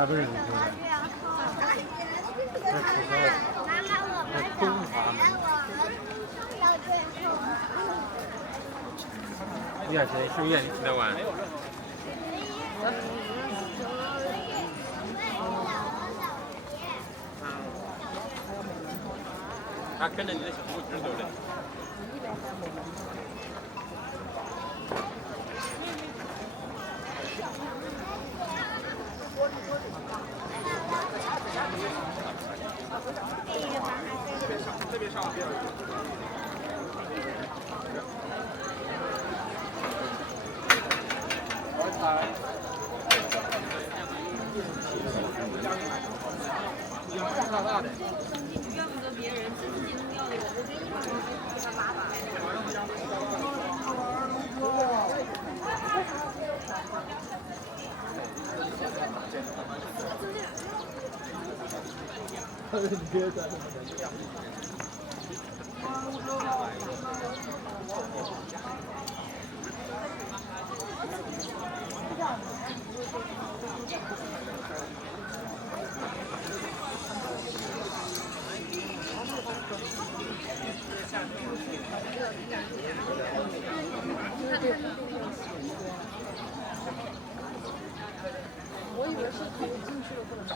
他认识就是在学校在东华门。验谁是验你的碗？他跟着你的小拇指走的。这边上，大大的。怨不得别人，自己能要的，我觉得一般都给他拉吧。我以为是可以进去了不能穿，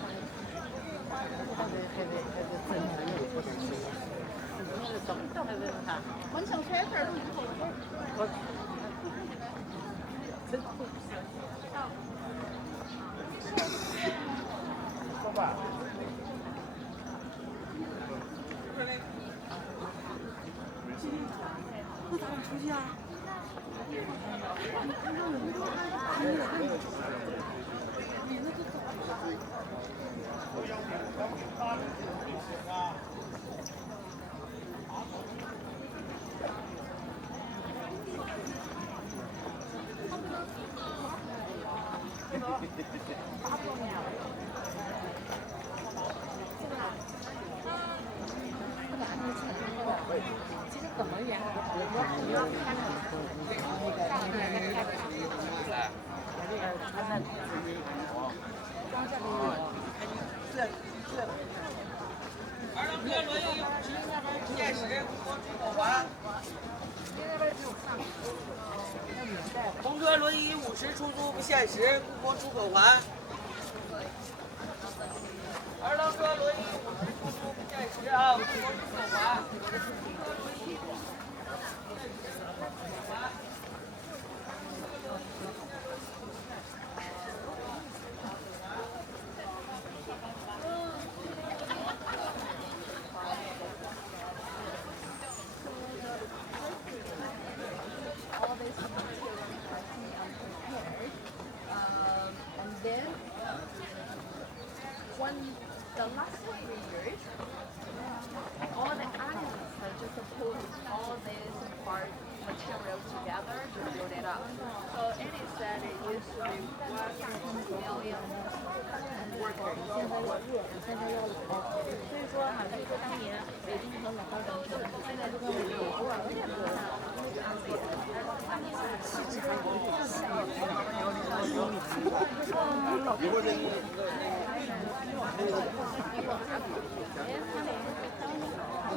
门上车牌都以后了。说吧。我咋出去啊？怎么演？红车轮椅50出租不限时，故宫出口还。儿童车轮椅50出租不限时啊，故宫出口还。The last 3 years, all the artists just put all this part material together to build it up. So it is said it used to be 1 million workers. 所以说好像说当年北京和老高等城，现在就跟我们偶尔会说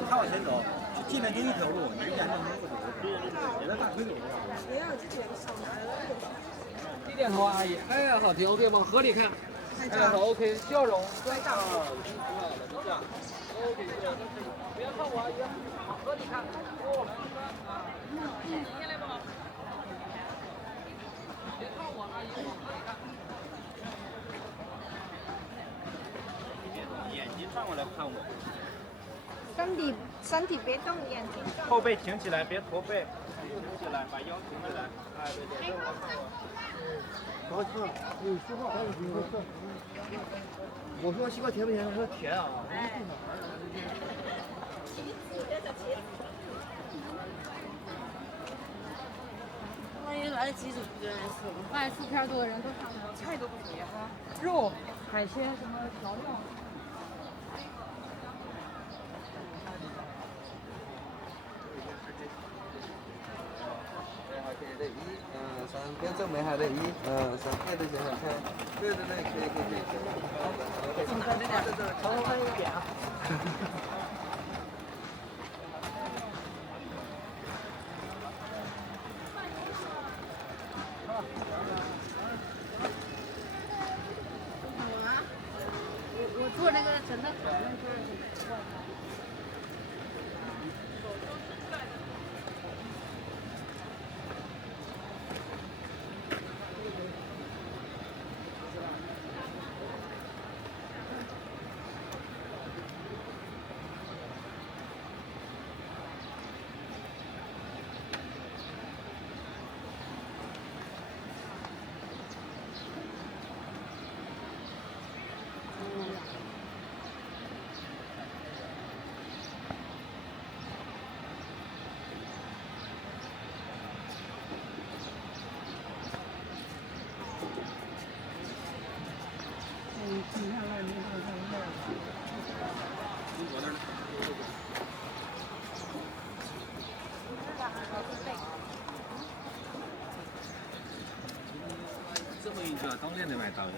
他往前走，进来就一条路，你沿着那个走，沿着大腿走。低点头，阿姨，哎，好停，对，往河里看，哎，好 ，OK， 笑容，对上，就这样 ，OK， 不要看我，阿姨，往河里看，哦，下来吧，别看我，阿姨，往河里看。眼睛转过来看我。身体别动，眼睛转。后背挺起来，别驼背，挺起来，把腰挺起来。哎，对对，看我。好吃，你说话还有听说。我说西瓜甜不甜？他说甜啊。万一来几组不就认识了？卖薯片多的人都上来了，菜都不随哈。肉、海鲜什么调料。3边正面还得1，3边的向下看。对对对，可以可以可以。朝后翻一点啊。我做这个真的可能就是。这么一个当练的买到呀。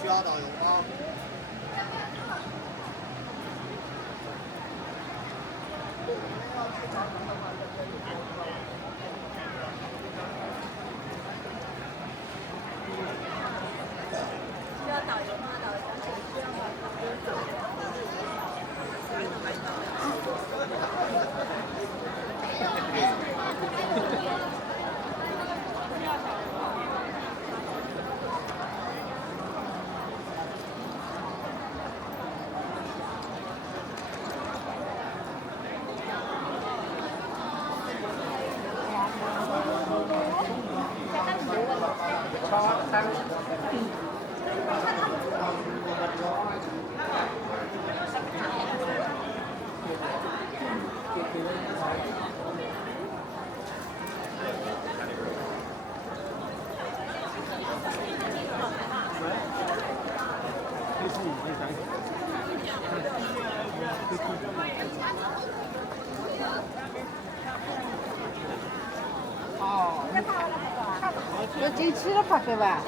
需要导游吗？要进去了，怕对吧？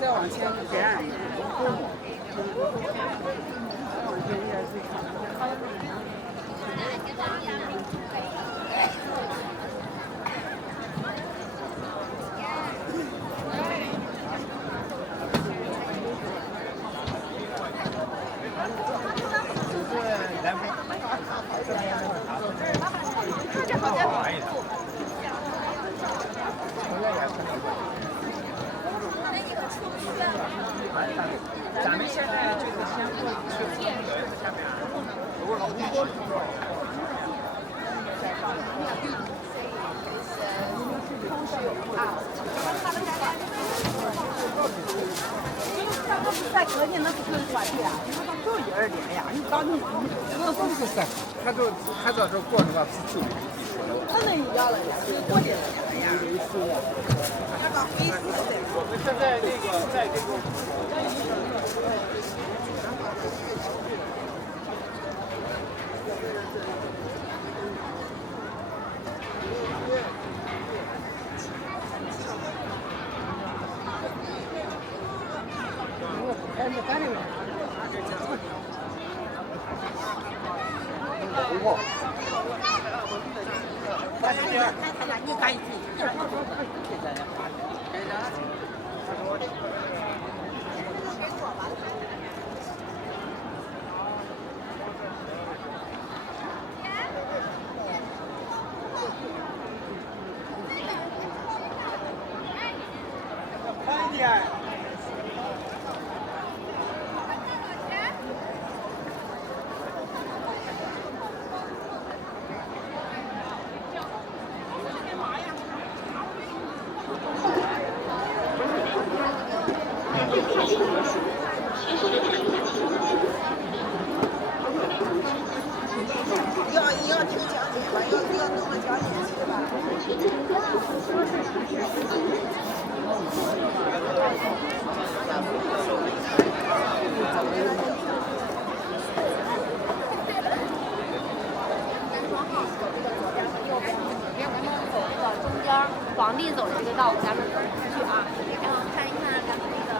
再往前一点。咱们现在这个先过去，下面。在客厅那不可能算钱，那都一二的呀，你搞你那不是噻，他到时候过的话是自己可能要了呀，是过的呀。我们现在那个在这个。你赶紧。快一点。要听讲解吧，要弄个讲解是吧？中间皇帝走的这个道，咱们去啊，然后看一看咱们那个。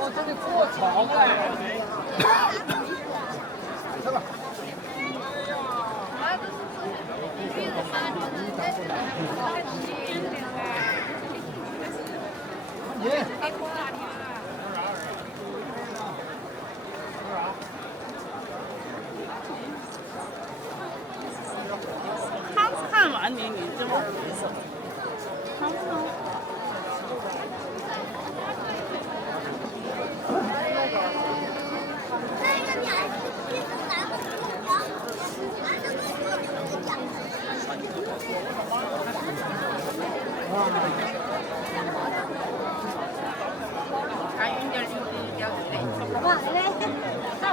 我这里做床了。这个。他看完你这么回事？他不能。还有点好吧，来来，到。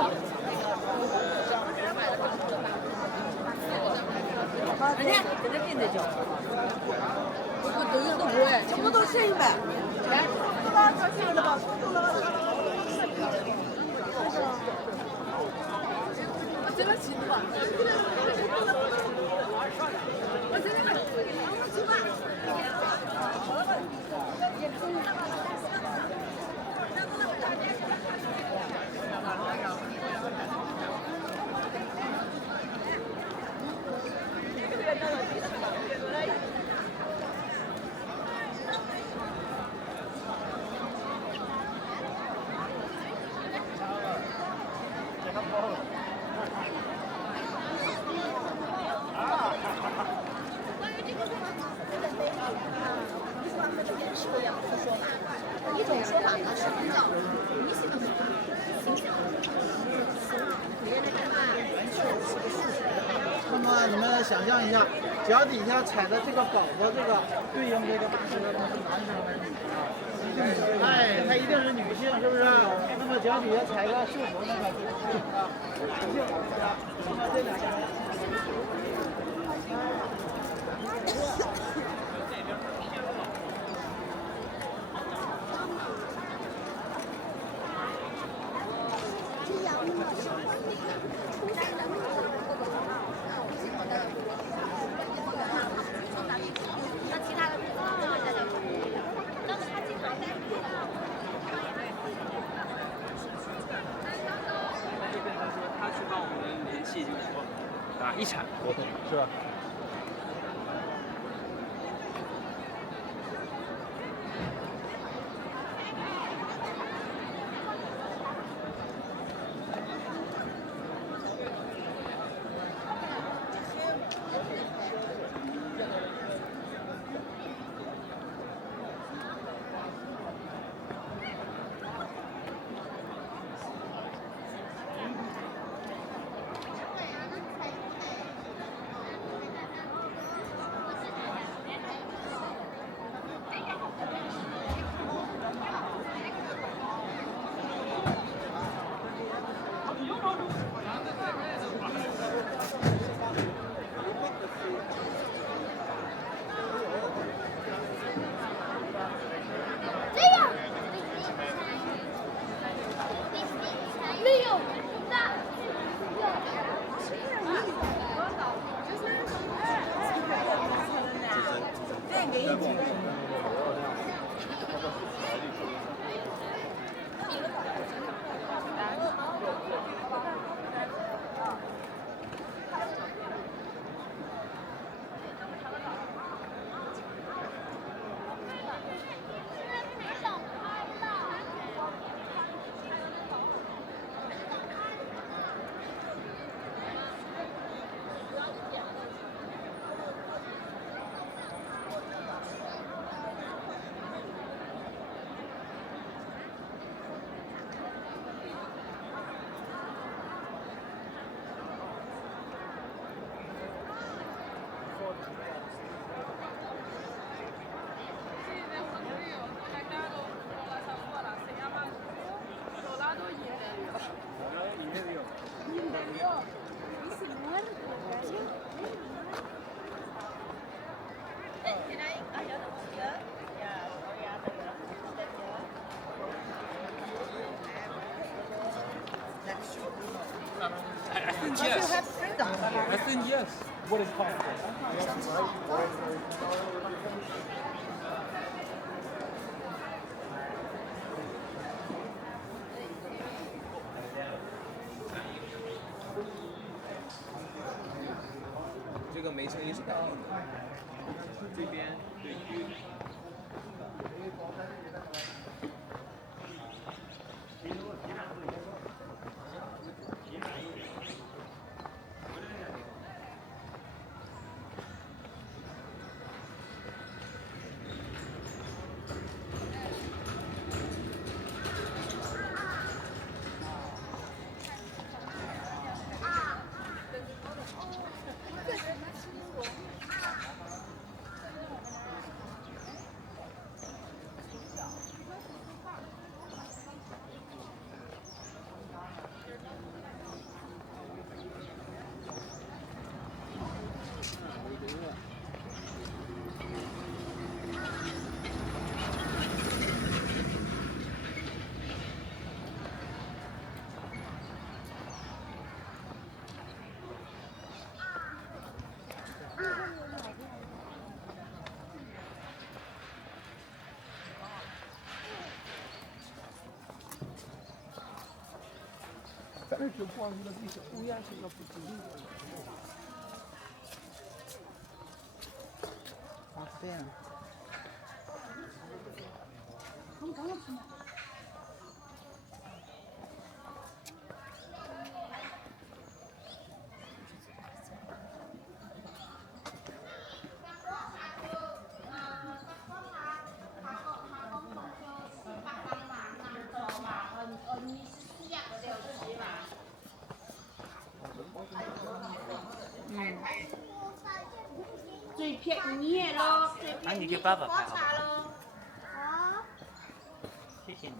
人家跟着跟着叫，我都有都不哎，全部都剩一百。来，这剩的吧，我这个吃的吧。我这个，我吃吧。那么你们想象一下，脚底下踩的这个宝宝，这个对应这个大车，它是男生还是女生啊？哎，它一定是女性，是不是？那么脚底下踩个束缚，那个就是女性啊，女性，是不是？那么这两个人。他去帮我们联系，就是说一场活动是吧？Yes. I think yes. What is possible? 这个没声音是打印的，这边对于。反正就光这个地欧亚是个不吉利的。啊，这样。片你也喽，那你给爸爸拍好不好？好。谢谢你。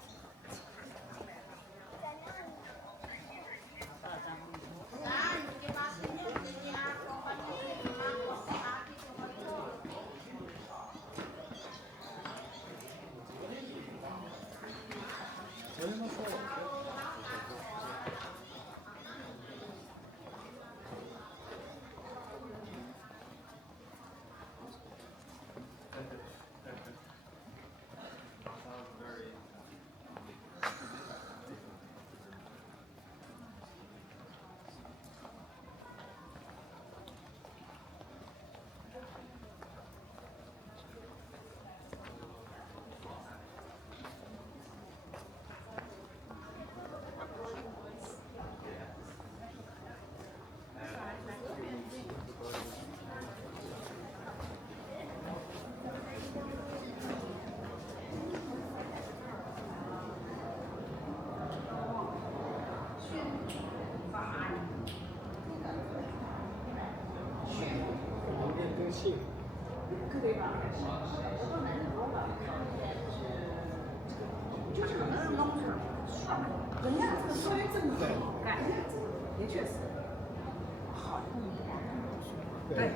对，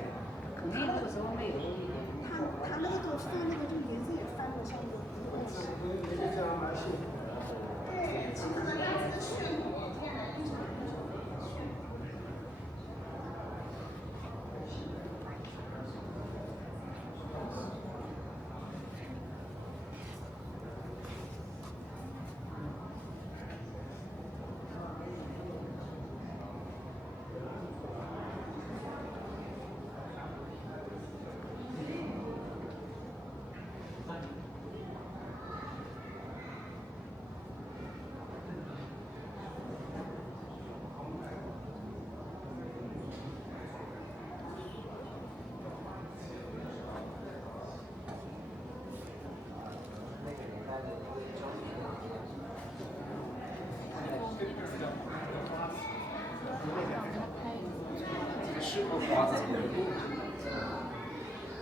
肯定那个时候没有。他那个翻那个就颜色也翻的像一个对，其实人家是炫目。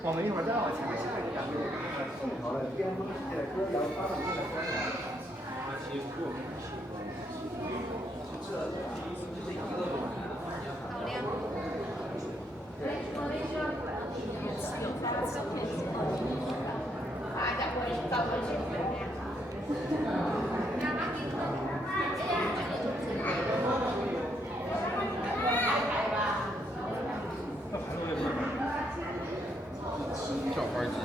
我们一会儿再往前面下一个，宋朝的巅峰时期的歌谣发展的官员。叫花鸡。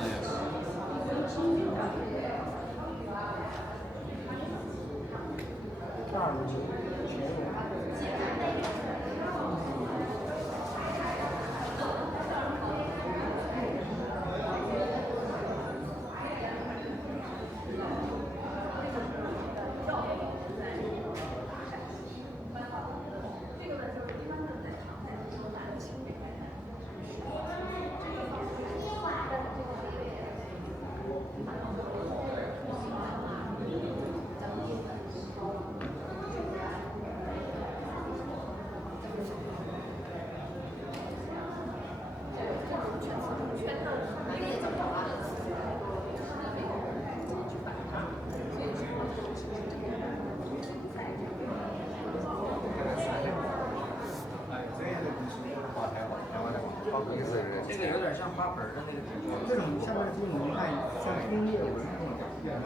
这个有点像花盆的那个纸装。这种下面就是你看像枫叶纹这种颜色。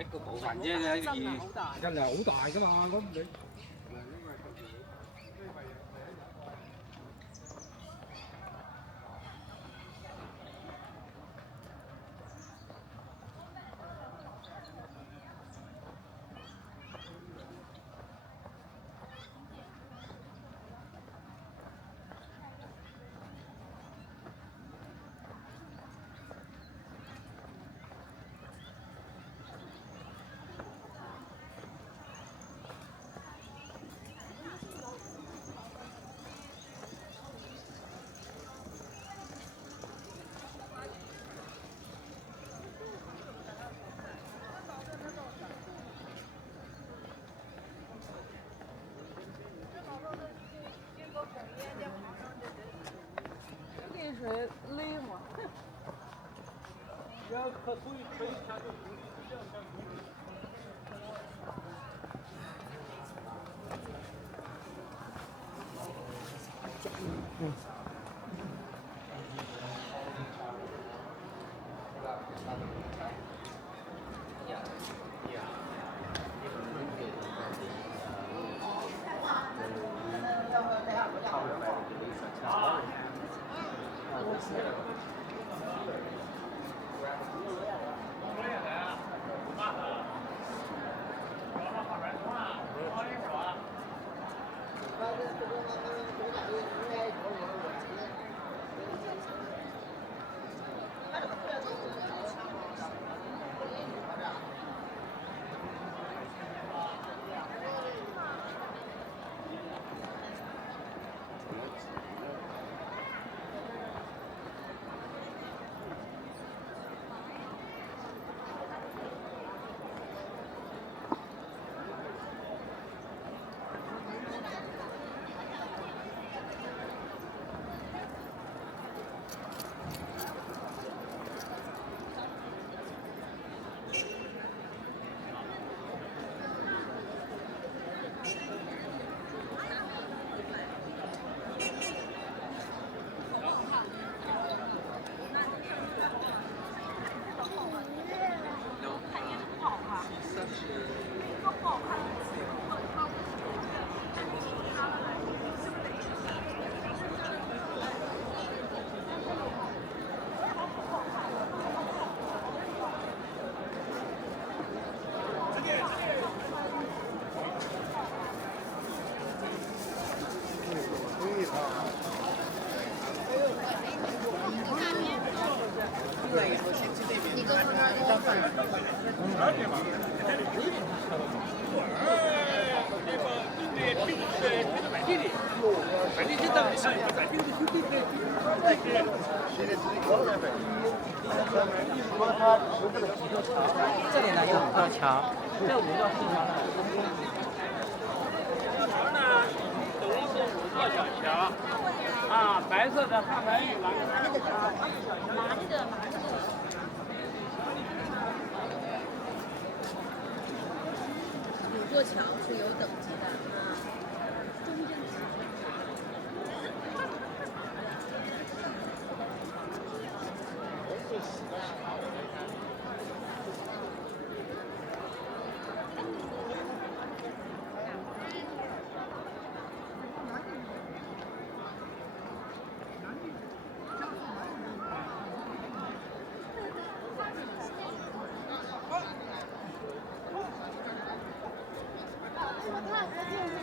一個部分啫，呢啲嘢。真係好大㗎嘛，咁你。水累吗？要可出去吹一下就行。这里呢有5道桥，这5道是桥呢。桥呢，总共是5座小桥，啊，白色的汉白玉蓝的5座桥是有等级的啊。我看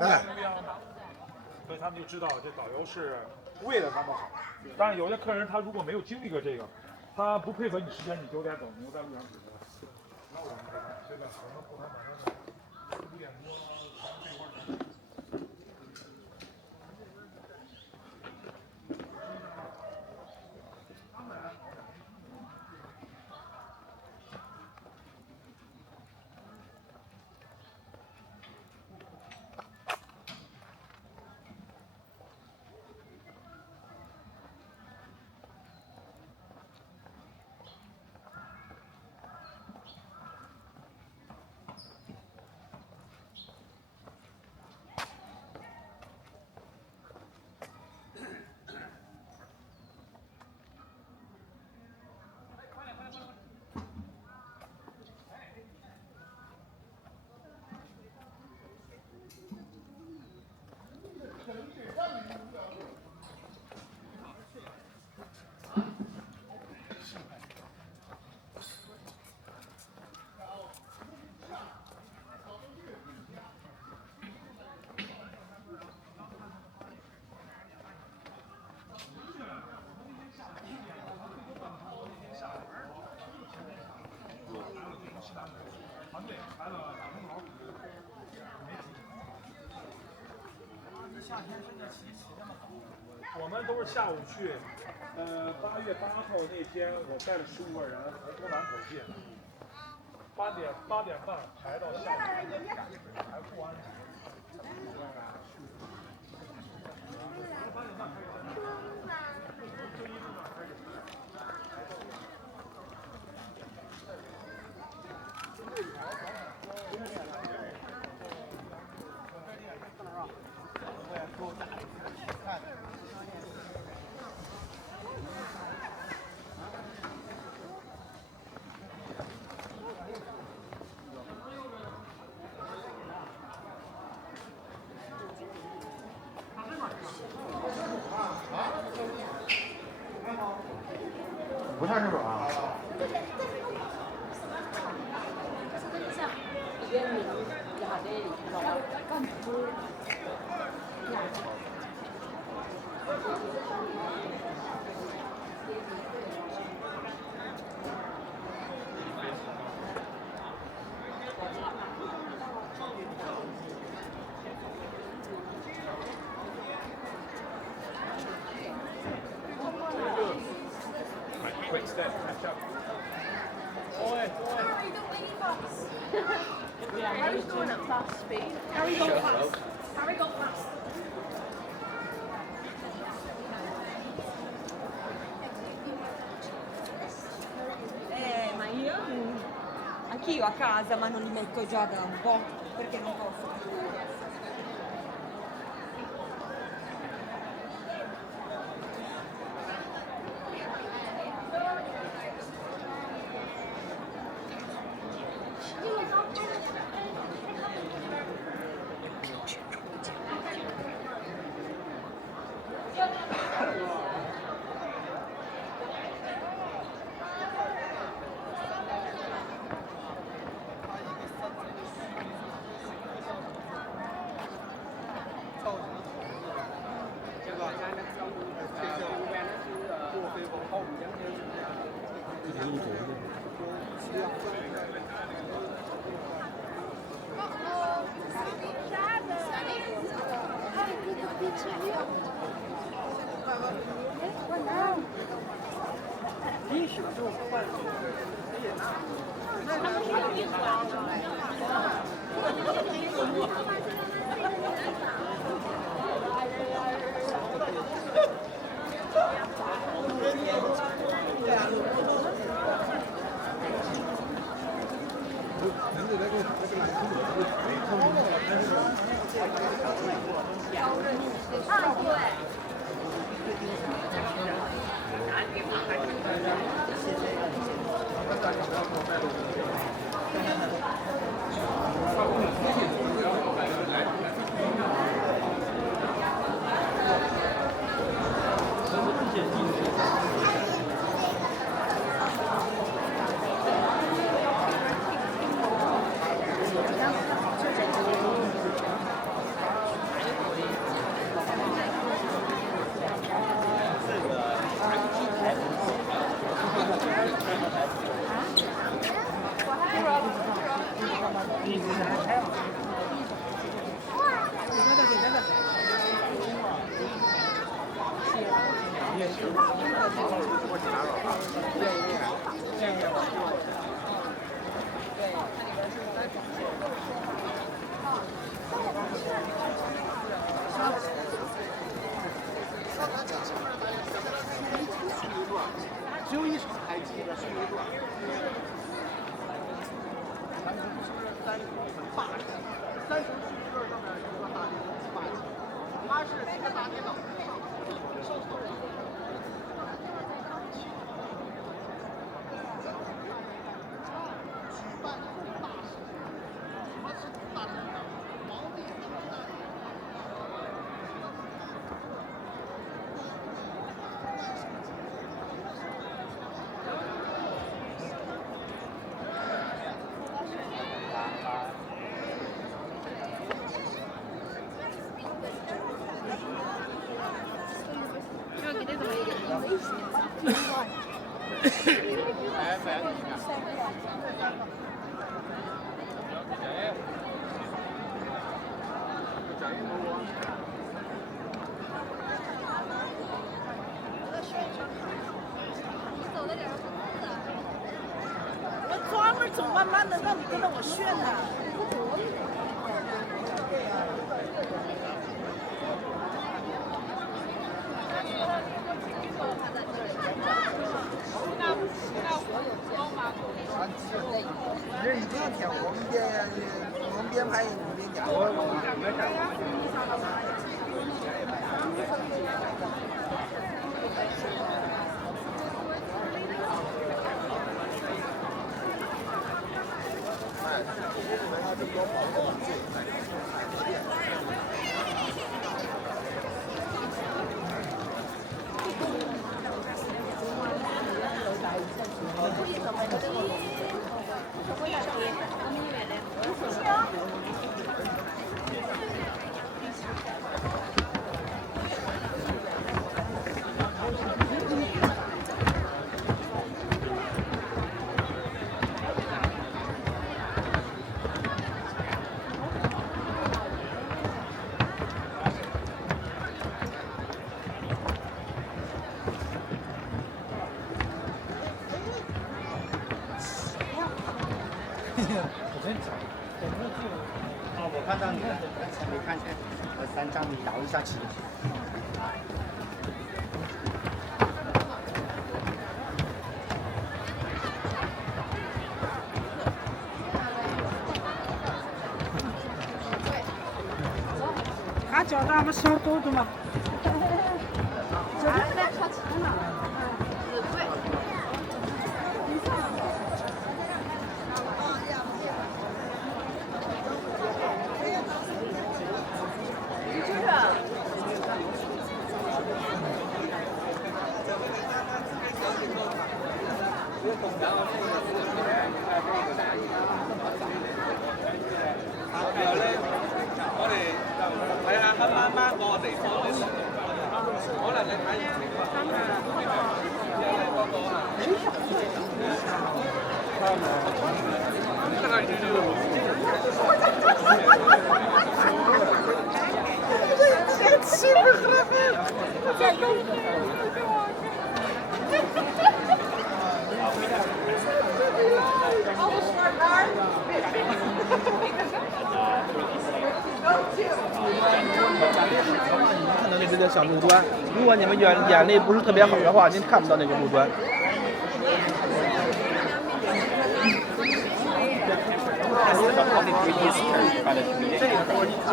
哎，所以他们就知道这导游是为了他们好。当然，有些客人他如果没有经历过这个，他不配合你时间，你9点走，你又在路上堵着。那我们现在可能后台马上5点多，这块儿。我们都是下午去，8月8号那天，我带了15个人从东南口进，8点半排到下午5点，还不安全。不上这种啊。Quick step, catch up. Harry's going at fast speed. Harry go fast. Harry go fast. Ma io anch'io a casa, ma non li metto già da un po' perché non posso. 只有一场开机的，是一段。三层数据上面有个大电脑8G，它是这个大电脑上头。举办大事，什么是大事呢？皇帝圣诞。我专门走慢慢的，让你跟着我炫呢。这一天天我们边拍你边讲。我看到你了，你看看，我3张，你摇一下旗。他叫他们小豆子嘛。我哋睇下黑媽媽嗰個地方，可能你睇完情況，天气不合再用。看到的这个小路端，如果你们眼力不是特别好的话，您看不到那个路端。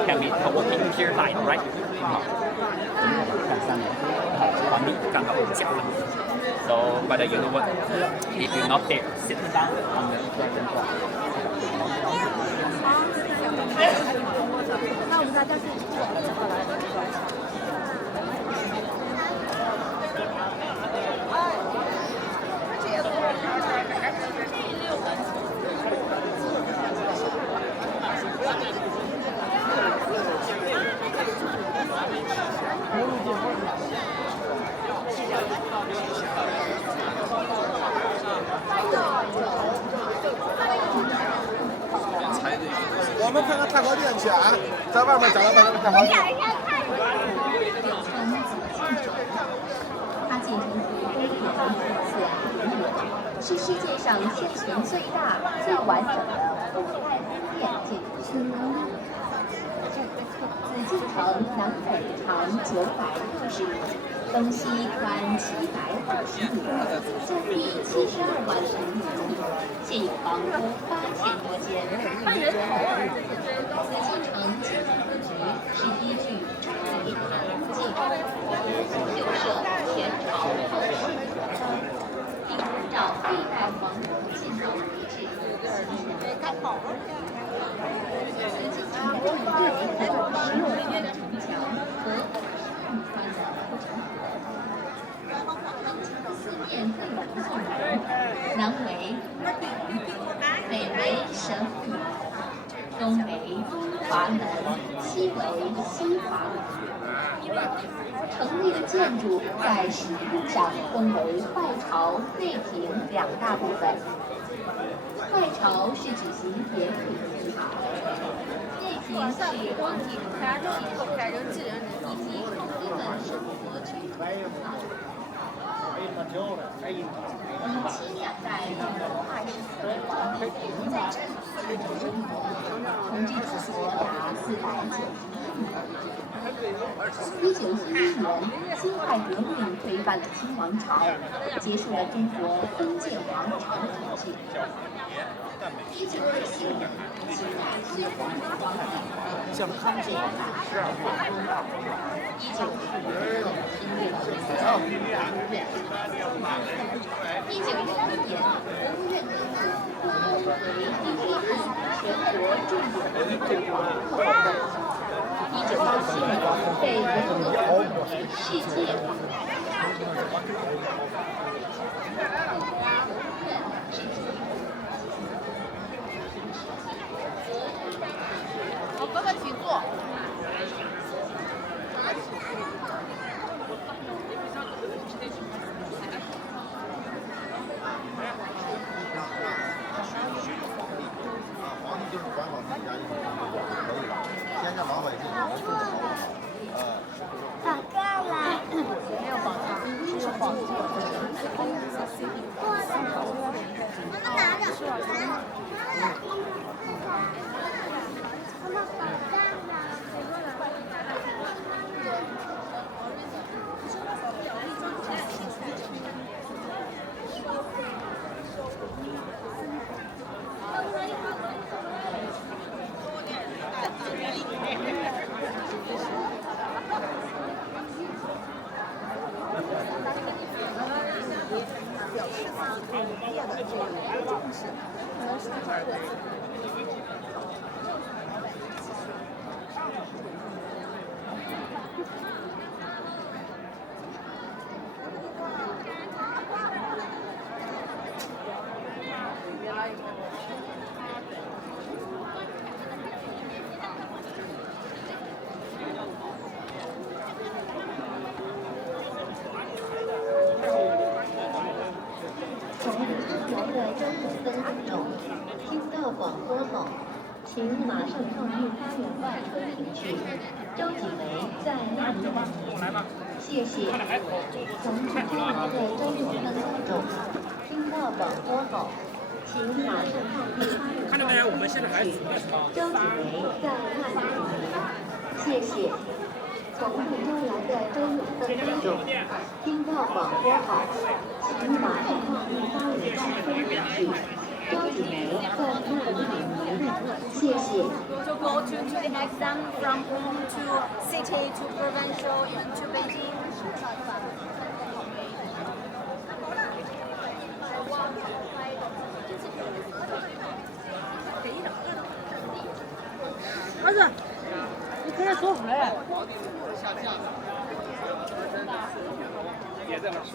Can be working here line, right? 环比刚好加分。So, but you know what? If you're not there, sit down on the floor. 那我们大家是一起往这个来。我们看看太和殿去啊，在外面找到那个太和殿。它建成于是世界上现存最大、最完整的古代宫殿建筑群。紫禁城南北长960米，东西宽720米，占地72万平米，现有房屋8000多间。紫禁城基本格局是依据中原古迹，旧设前朝后世的规章，并按照历代皇宫建造规制形成。紫禁城的正对有15面城墙和50米宽的护城河，四面各有一座门，南为北为神武门，东为华门，西为西华门。城内的建筑在实物上分为外朝、内廷2大部分。外朝是举行典礼的地方，内廷是皇帝开人以及公司们生活居住的地方。明清2代中国24位皇帝在这里生活，统治祖国达490年。1911年，辛亥革命推翻了清王朝，结束了中国封建王朝的统治。1924年，清代推翻了皇帝，向康熙12月公告。1945年，平定了教育大书院。1911年，国务院更新故宫为第1次全国重点文物保护活动。1987年被联合国评为世界文化遗产。好，哥哥请坐。皇帝就是管好自己家一口就可以了，先让老百姓能种好。打盖了。没有绑上，只有绑住。妈妈拿着。妈妈绑架了。表示他对农业的这个重视，可能是他各自。从出来的周永登宫中听到广播后，请马上到御花园外车停去。周景梅在那里等您，谢谢。从出来的周永登宫中听到广播后，请马上到御花园外车停去。周景梅在那里等您，谢谢。从贵州来的周永登宫中听到广播后，请马上到御花园外车停去。周景梅在那里等您，谢谢。To go to the exam from home to city to provincial and to Beijing. 儿子，你快点说出来。也在那说。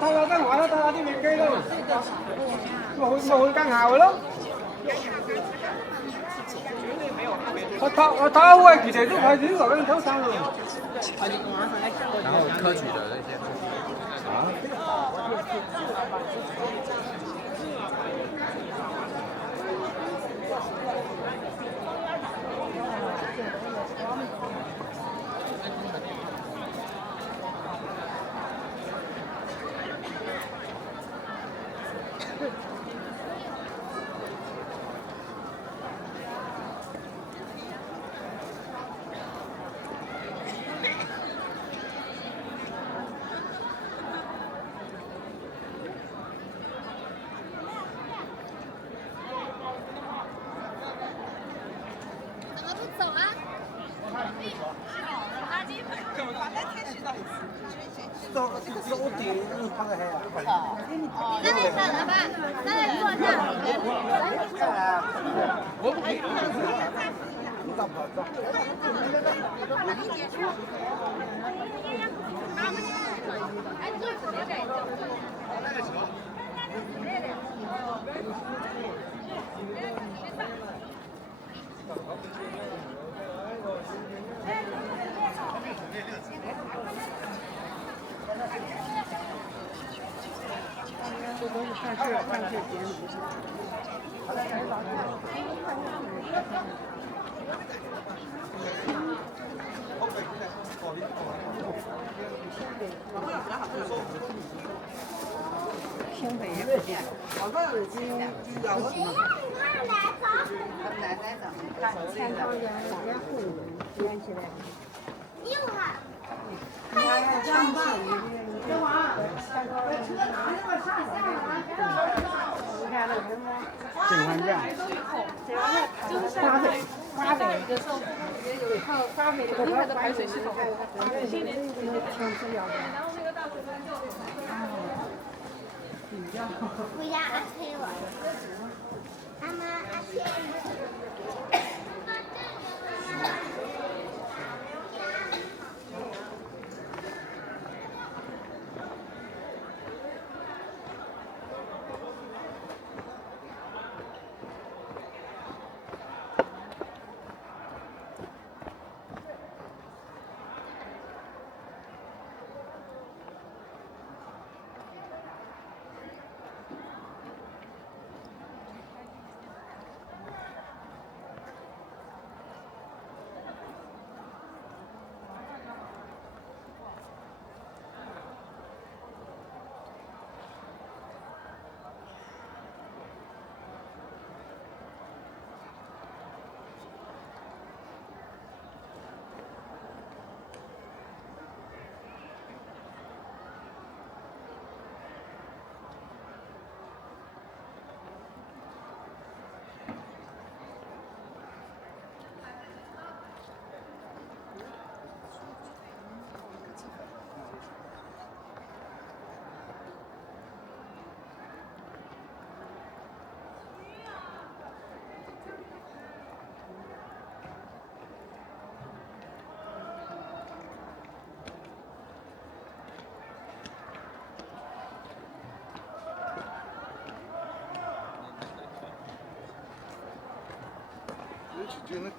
他要干嘛了？他就没给了。我会干啥了？他会记得就快进了，跟偷上了。然后科举的那些。走啊！走，这我顶，放在海呀。那你等着吧，咱俩坐下。我不给。你咋不走？哎，坐这边。这都是上市节目。平北也不见，好多人今要我奶奶怎么看？钱塘园连户连起来。又啊！你看长棒，这玩意儿，你看那什么甄嬛传，花费，也有一套花费的厉害的排水系统，挺资料的。不要阿推我，妈妈阿推我。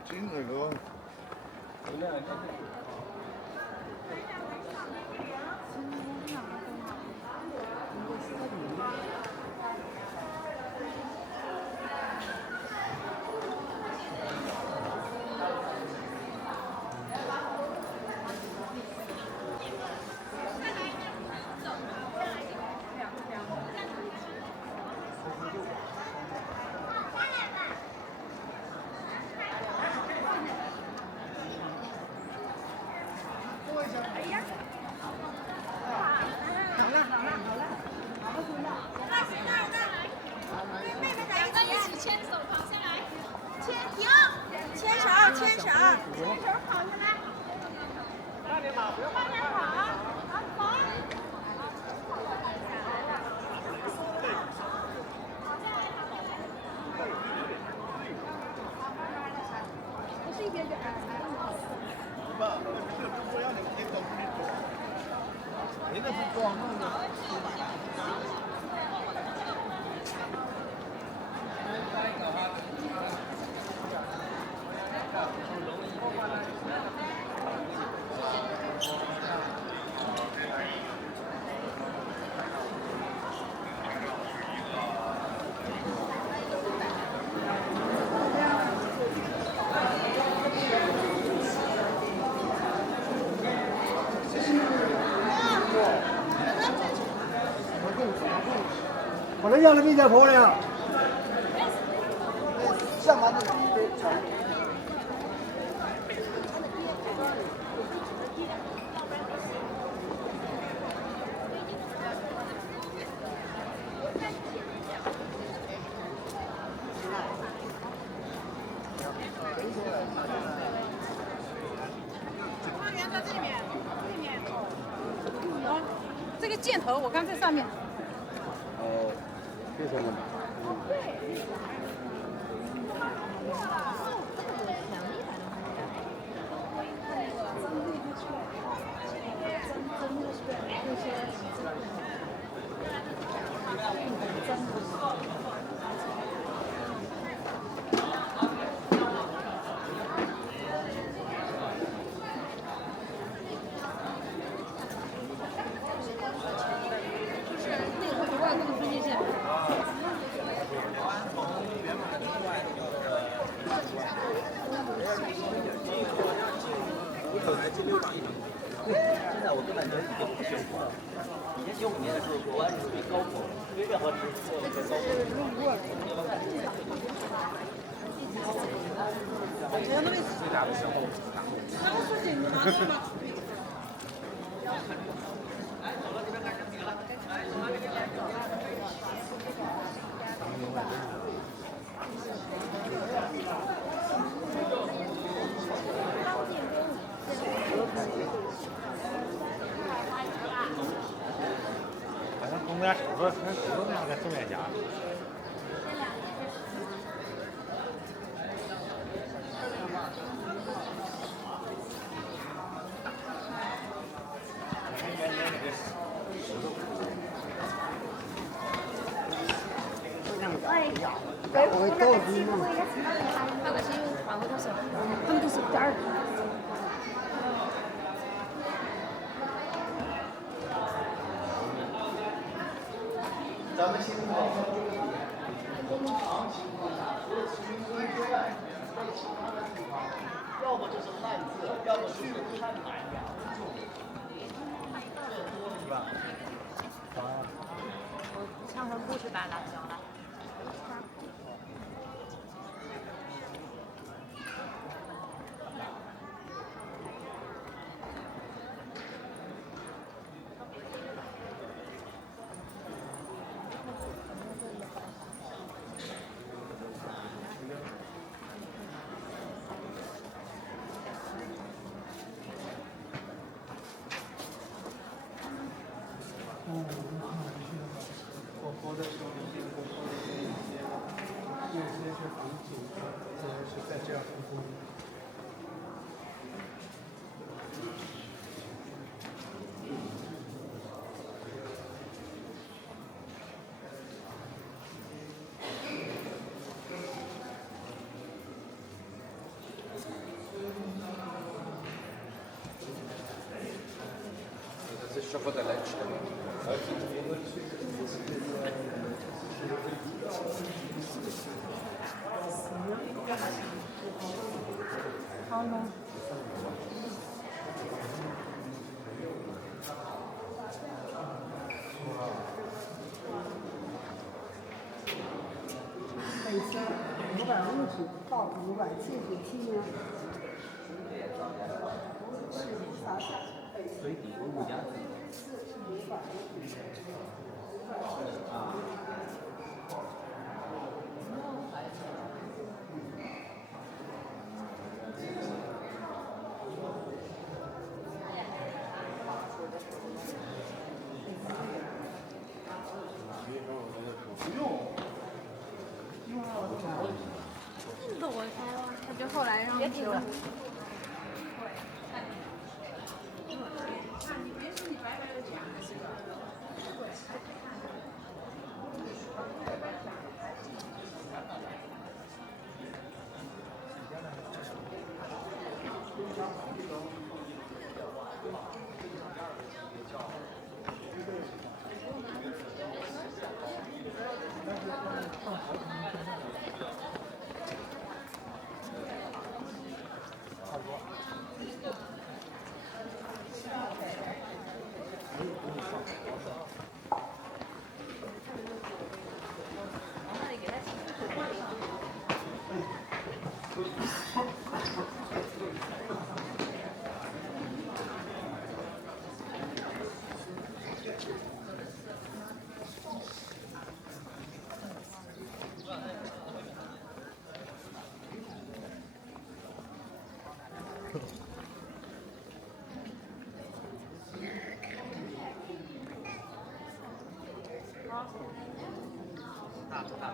进那个。我这要了没得跑了。下马的第一杯。这个箭头我刚在上面。为什么？现在我根本就已经不学过了。以前95年的时候，国外是属于高考，因为任何知识做的高考。最大的时候。好像公家手术那样在正面夹。我到底吗？他那些船都是，他们都是点儿。咱们现在长期除了持续规之外，要么就是汉字，要么就是汉买两种，这多是吧？我唱成故事版了，行了。我活的时候有些是房主，这是在这样工作。这是不得来吃的。好了。本身550到570呢。水底物价。躲开了，他就后来让停了。大不大？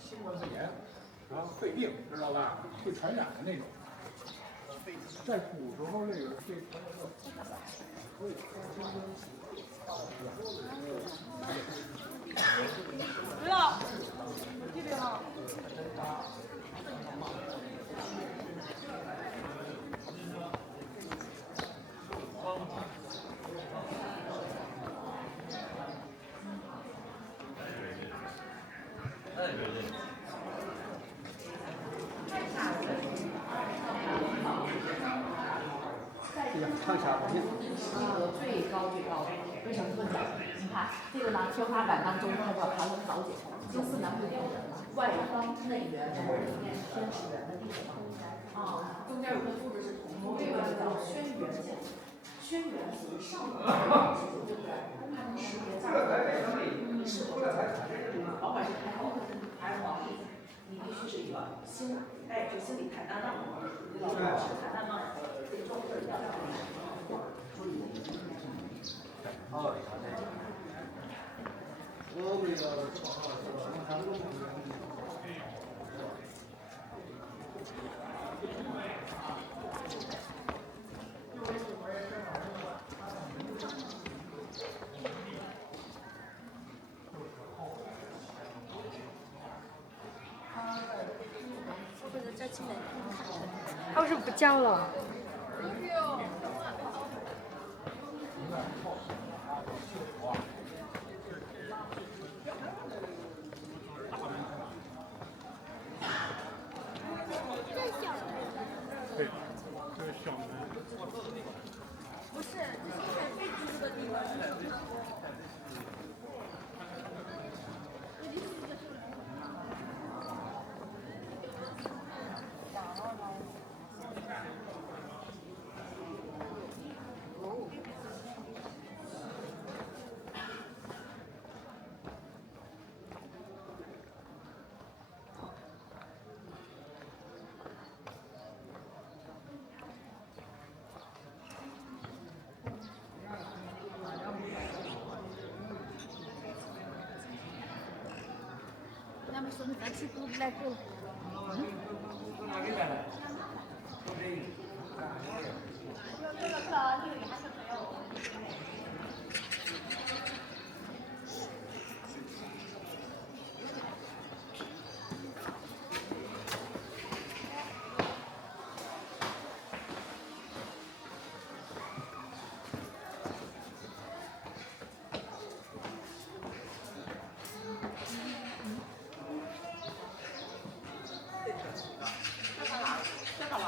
新冠肺炎，然后肺病，知道吧？会传染的那种。在古时候那个肺传染的。知道，这边哈。唱起来好听。最高最高的，为什么这么讲？你看这个呢，天花板当中它叫盘龙藻茧，金丝楠木雕，外方内圆，里面天使圆的地方啊，中间有个柱子是铜，这个叫轩辕剑，轩辕属于上古对不对？它能识别价格，你是否在甭管是开皇还是皇帝，你必须是一个心，哎，就心里坦荡荡的，老板是坦荡荡的，这个重视要。他为什么不叫了？对，这是小门。不是，这是海飞居住的地方。那么说明咱去不来够。在干嘛？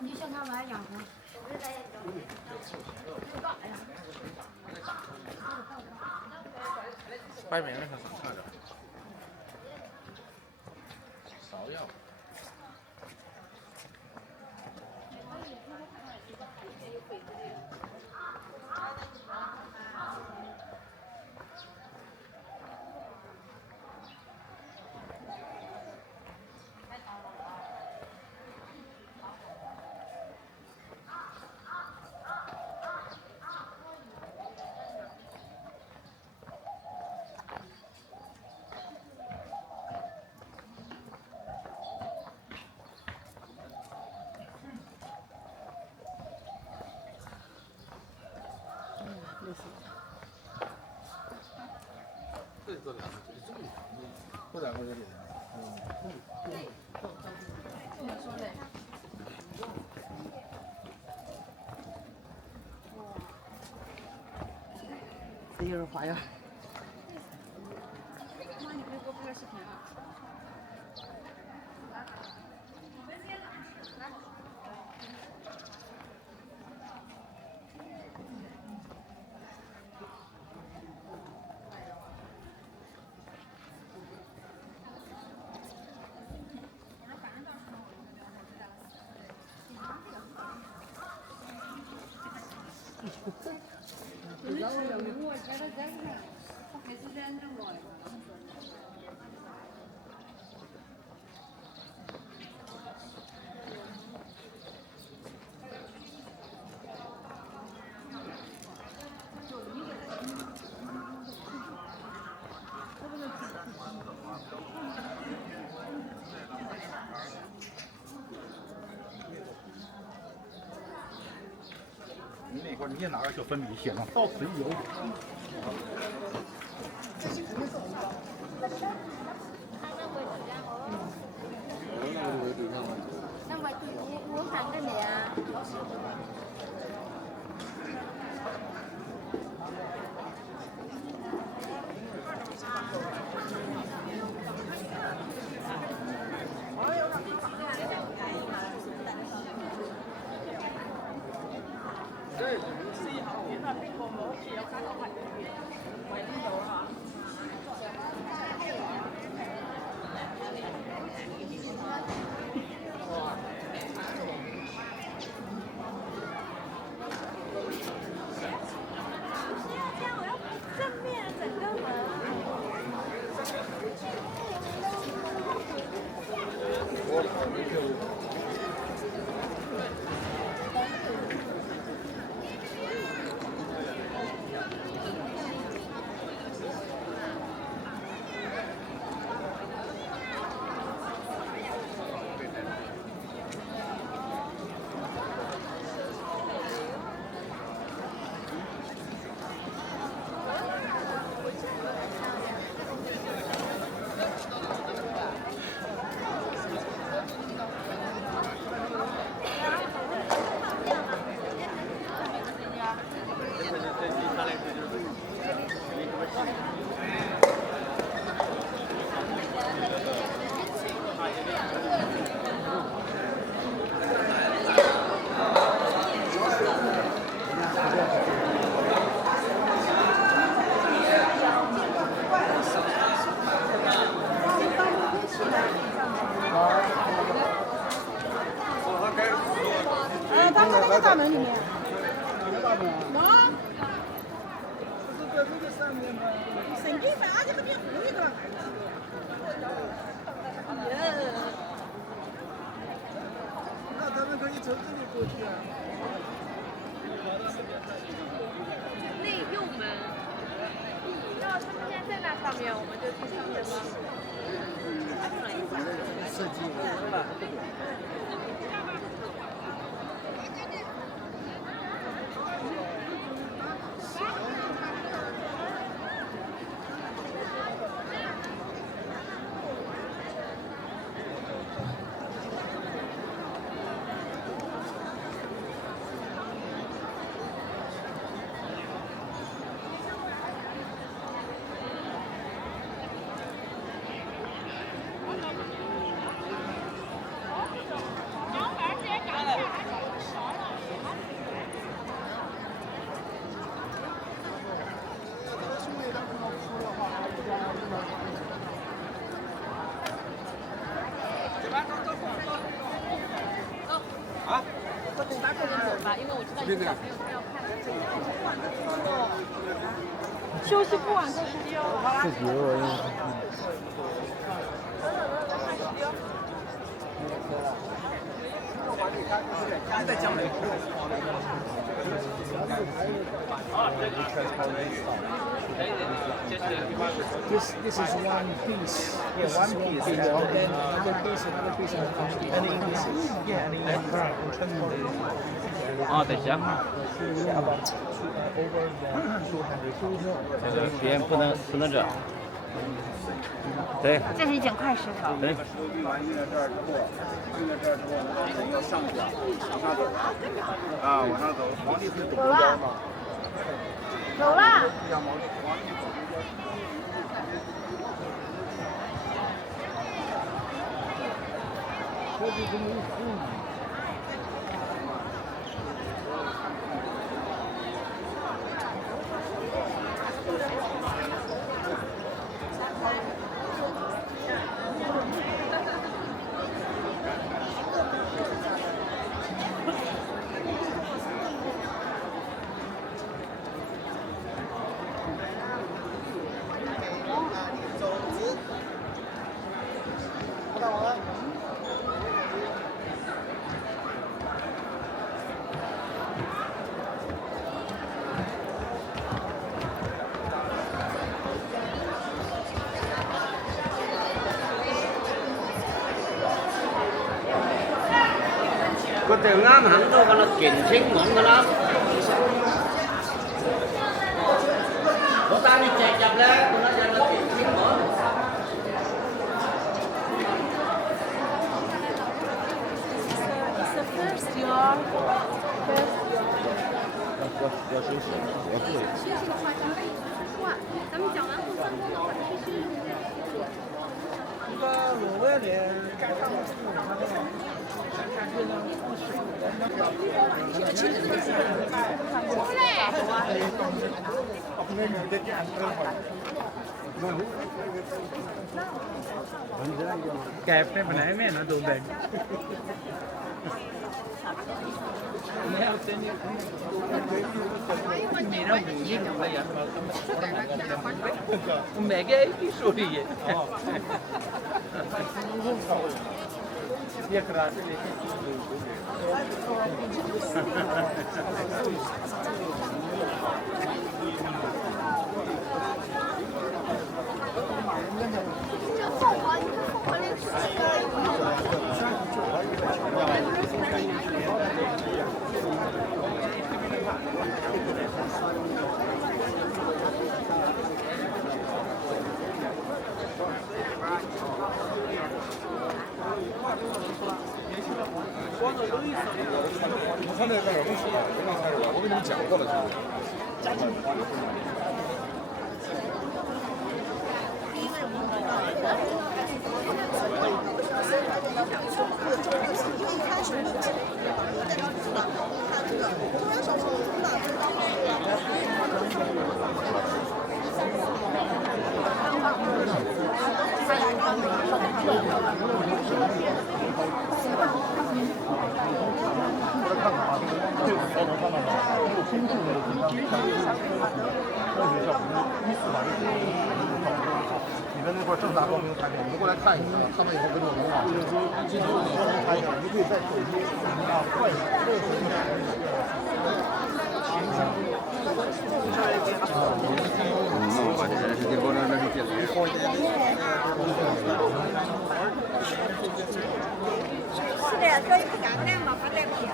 你想看完养活？外面那个啥差点，芍药。这两个这里，这就是花样。妈，你可以给我拍个视频啊。你那会儿你也拿个小粉笔写上，到此一游。năm vậy tôi uống thẳng cái nè.大门里面。哪个大门啊？妈，不是在这个上面吗？神经病，这个变红一个了。那他们可以从这里过去啊。内右门。要他们现在在那上面，我们就去上面吗？设计。对不对？休息不晚就时间哦。自己我再讲了。This is one piece. Yeah, one piece. And then another piece, and in pieces. Yeah, and 哦，等一下。这个边不能这。对。这是一整块石头。对。运完这儿之后，要上去往上走啊，往上走。皇帝是走中间吗？走了。让皇帝走中间。個就啱肯到㗎啦，勁清穩㗎啦。我帶你直入咧，我得入啦，勁清穩。要休息，要坐一下。休息的话，咱们讲完后3分钟的话，必须一个卤味里干上的是它这个。कैप्टन बनाए में ना 2 बैग मेरा ये क्या यार मैं क्या की स्टोरी है ये कराटे लेके我看那个什么书，我刚开始我跟你们讲过了，你的那块正大光明产品，你们过来看一下，看完以后跟着我们往前走。你可以在手机啊换一下，这个手机是的，所以不敢带嘛，不带不起来。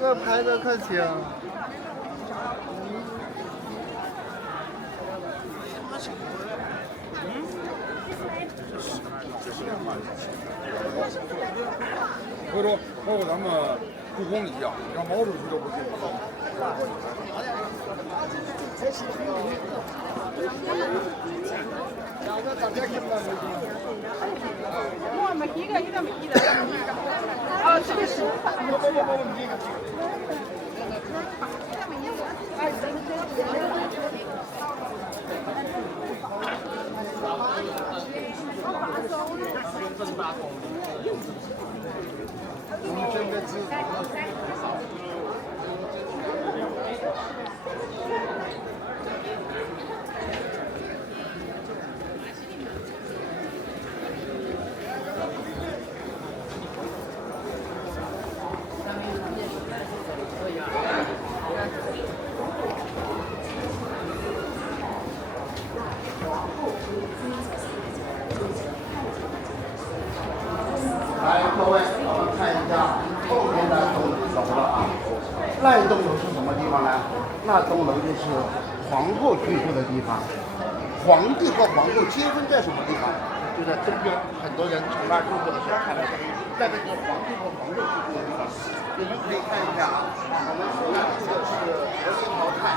这牌子可轻。回头包括咱们故宫一样，让毛主席都不进。我没几个，你咋没几个？啊，这个是。来，各位，我们看一下后边的栋楼了啊。那一栋楼是什么地方呢？那栋楼就是皇后居住的地方。皇帝和皇后结婚在什么地方？就在东边，很多人从那儿路过的时候看到的，在那个皇帝和皇后居住的地方。你们可以看一下啊，我们虽然住的是和林朝泰。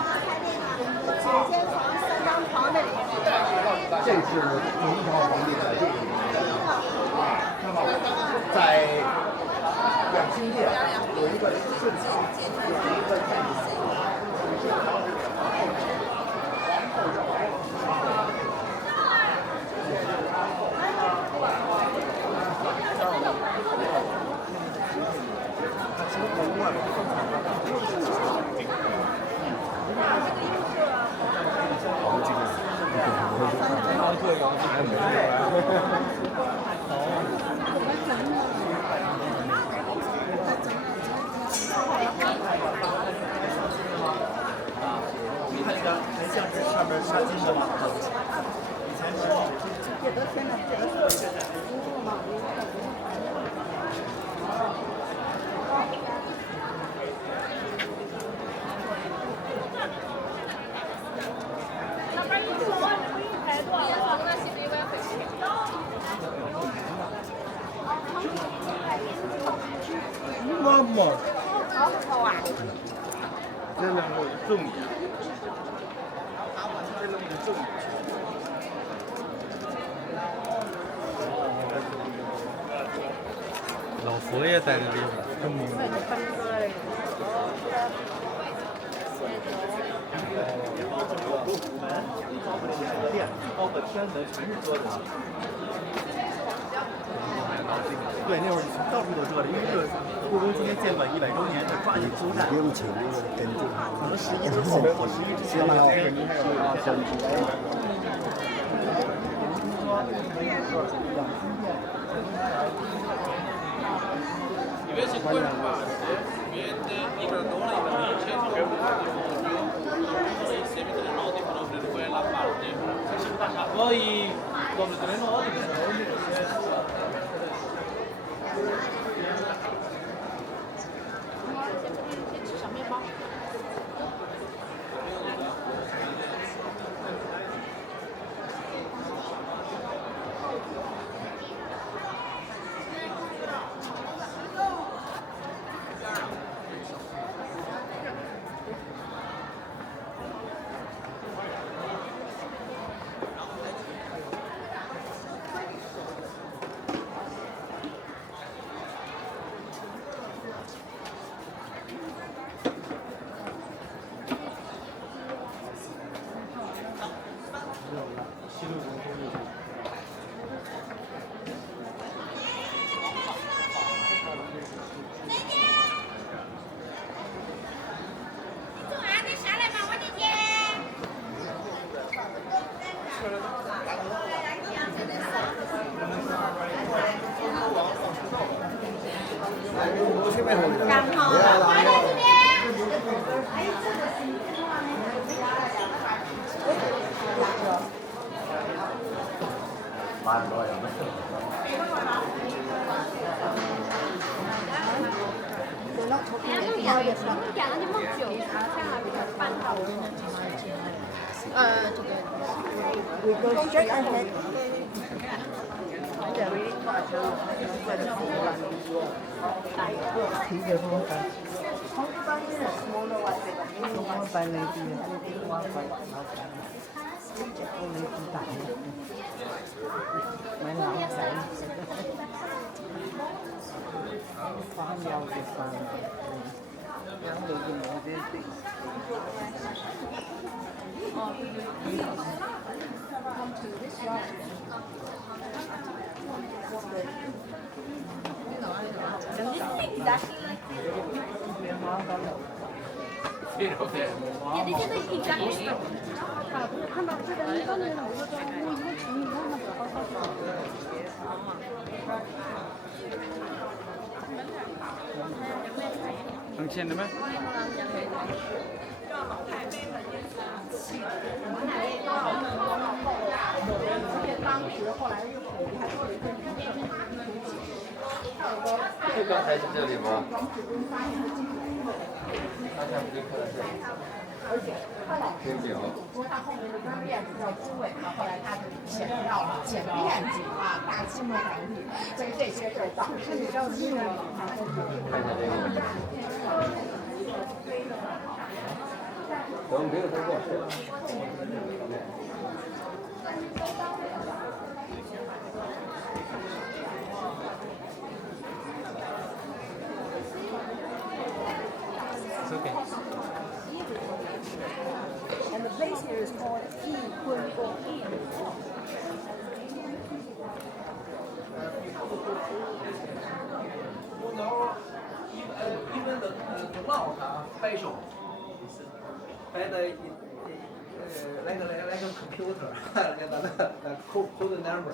几间房，3张床的里面。这是明朝皇帝的这个那么在两清殿有一个顺堂，有一个建筑。上面杀金的吗？以前是。妈妈，好啊！这两个重点。老佛爷在这地方，真明白。包括天安门全是遮的。对，那会儿到处都遮着，因为这个故宫今年建馆100周年，他抓紧修缮。不用请那个跟进。可能11之后或11之前，这个您还有没有啊？Poi dove treno oggi? 小面包。2也是。你干了你们就想要比较板到这个。We go straight ahead. 看到这个一个人，我说我一个情侣让他不好好能签的吗？就刚才是这里吗？刚才不就看到这里？而且后来，因为他后面那根辫子叫猪尾嘛，后来他就剪掉了，剪辫子啊，大清末皇帝，所以这些事儿导致你知道这个。我们没有在过事。And the place here is called Yi Kun Gong Inn. 一般的闹他拍手，拍的like a computer, like a code number.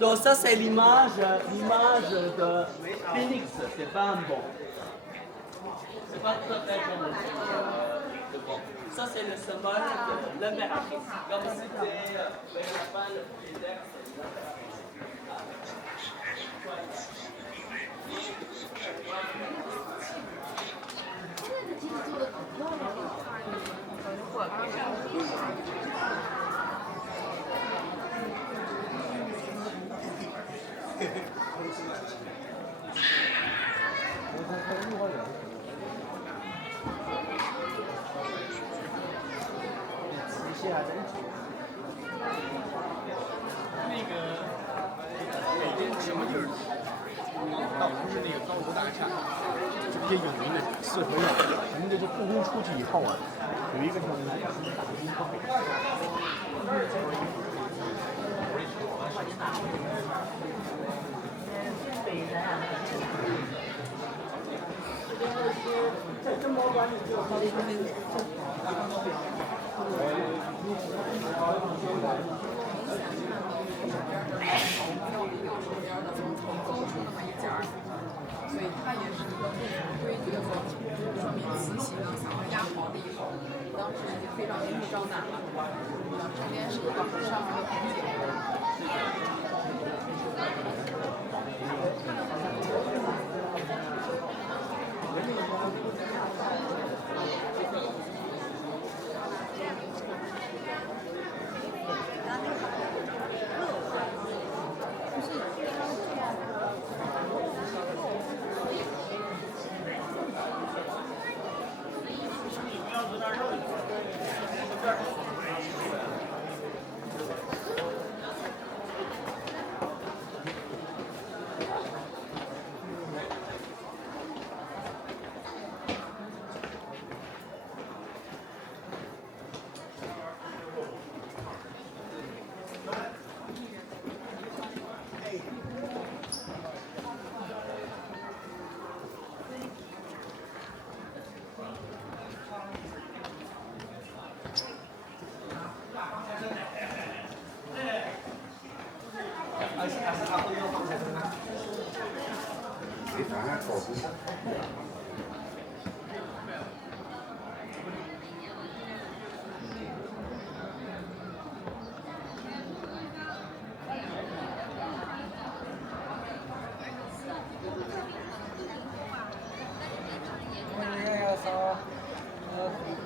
Donc ça c'est l'image de Phoenix, c'est pas un bon. C'est pas tout à fait comme le bon. Ça c'est le symbole de l'Amérique, comme c'était vers la fin du désert.这些有名的四合院，咱们这是故宫出去以后啊，有一个叫所以它也是一个规矩的说明慈禧呢想要压皇帝以后，当时已经非常明目张胆了，这边是一个很上面的红景。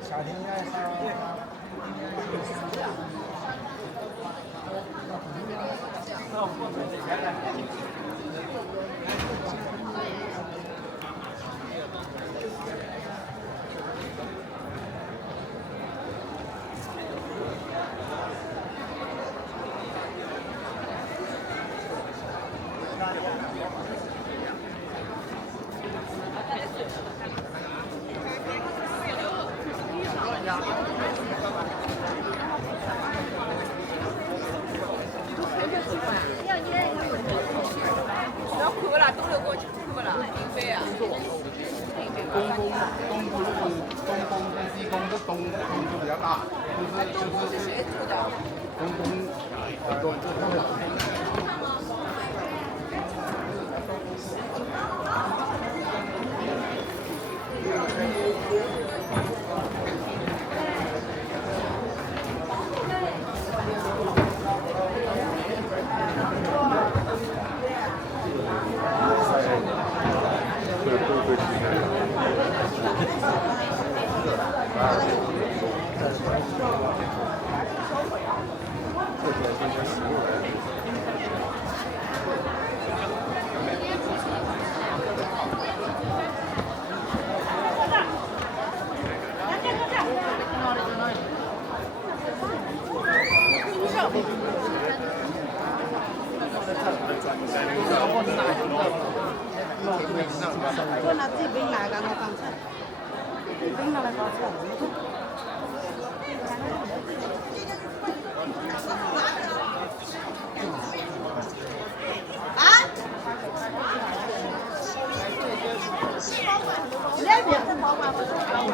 夏天应该烧。要哭了，东流过去哭了，并非啊。东跟西宫，这东就比较大，就是谁住的？东我拿这边来的，我刚才，这边拿来搞错。啊？那边是保管不是保管。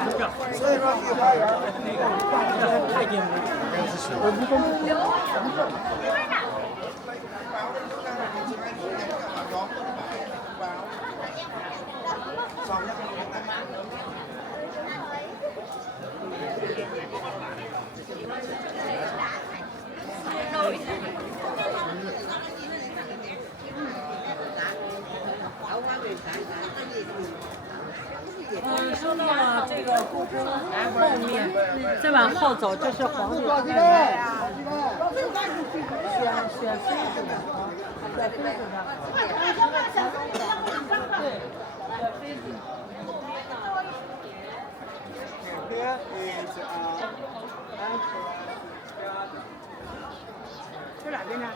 所以说御花园太监我不公说到了这个故宫后面，再往后走就是皇帝的选妃子的啊，选妃子的。对，选妃子。这哪边呢？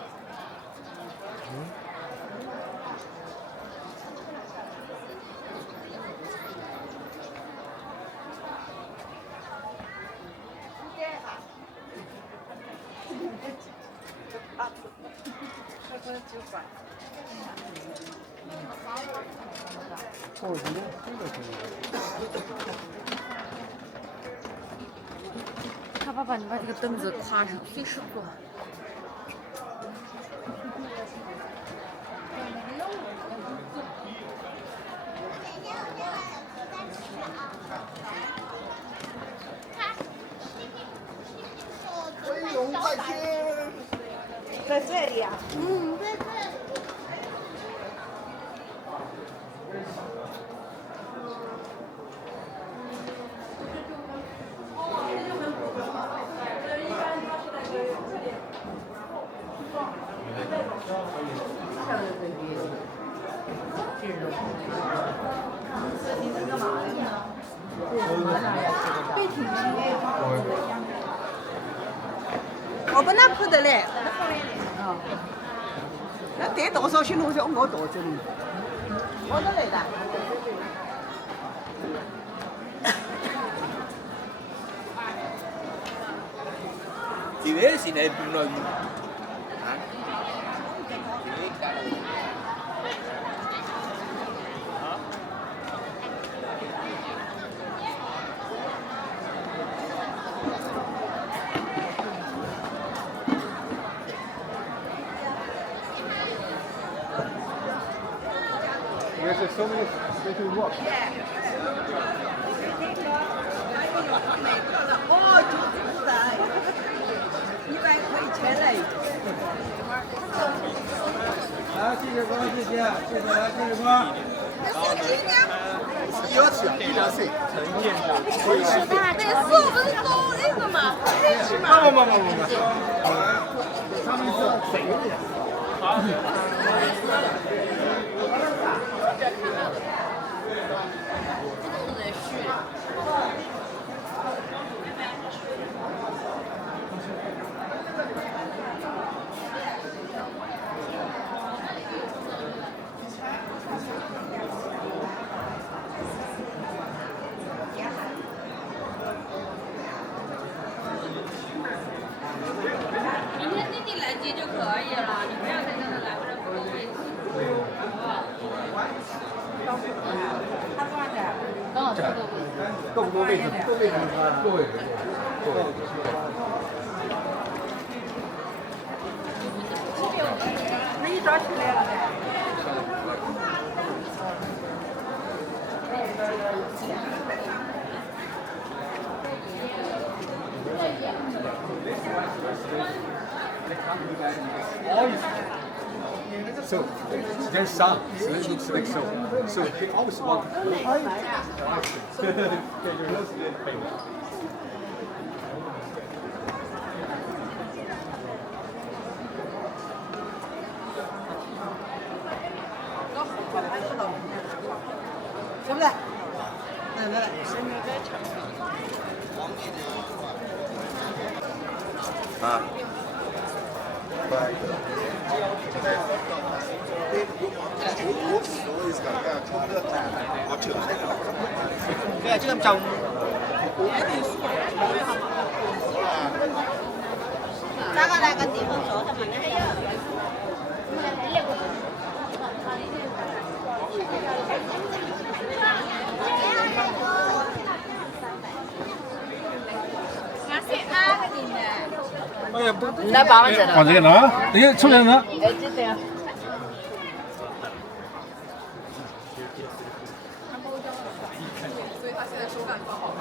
他爸爸，你把这个凳子跨上，随时坐。在这里啊？嗯，在这里。我不那铺的嘞。啊。那得多少钱路上我多着呢？我都来的。几位是来评论？啊？应该是说明。这是我。哦，就是的，100块钱嘞。来，谢谢光，谢谢，谢谢，来，谢谢光。要吃1.4，陈舰长，可以吃。不是说那个吗？不，他们是肥的呀。明天弟弟来接就可以了，你不要在这儿来，不然不够位置。刚好这个位置。够不够位置？够位置吗？够位置，够位置。那一早起来了呗。So, their son, so it looks like so. So they always want to play. 是不是？来，啊。对，这个长。哪个来个地方坐他们那有。来把我这放这个呢？那个抽钱呢？哎，就这样。所以他现在手感放好了。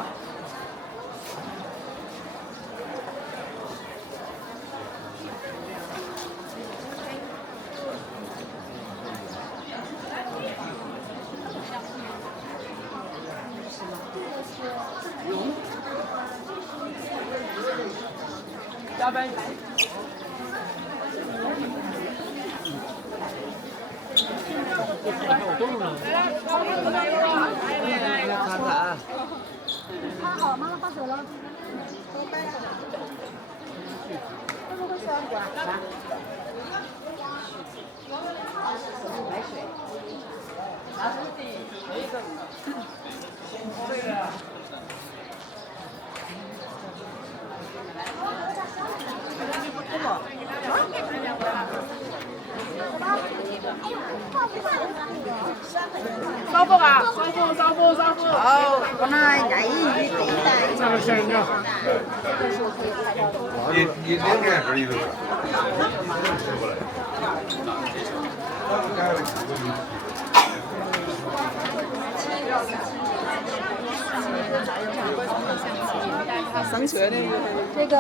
加班。好，妈妈放手了。会不会酸过啊？来水。拿出第一个。烧不啊？烧不？好，我那伢一对待。这个仙人掌。你两个还是一个？生出来的这个。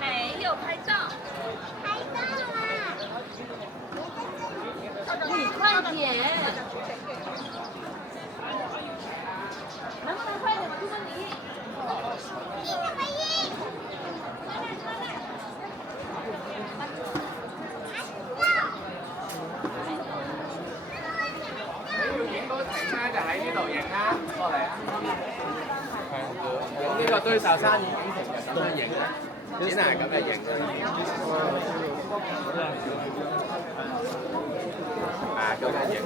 没有拍照。拍照啦！你快点。能不能快点？朱文迪。對手生意點評嘅咁樣影咧，只能係咁樣影嘅。咁樣影。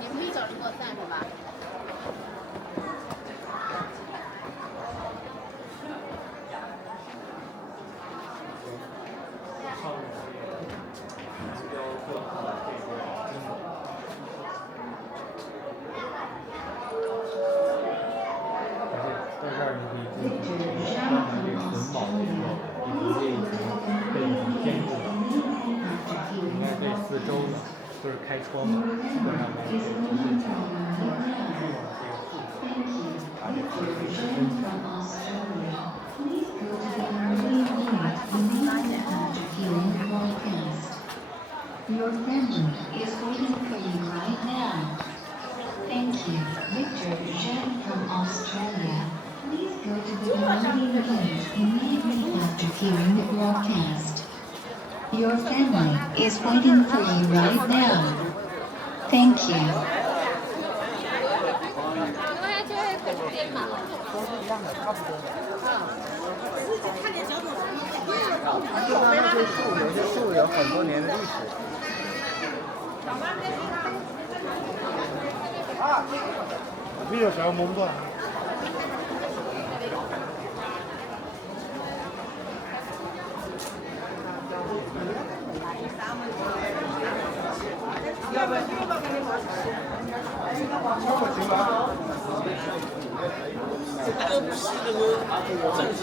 你们一找人给我赞是吧？到这儿你可以进行观察这个捆绑的时候，你直接已经被已经坚固了。应该这4周呢都是开窗的，基本上可以直接把这个气息升起来。Your family is waiting for you right now. Thank you, Victor Jen from Australia. Please go to the loading gate immediately after hearing the broadcast. Your family is waiting for you right now. Thank you. 这树有些树有很多年的历史。比较小蒙断。要不然这个给你拿。这个不是这个正直。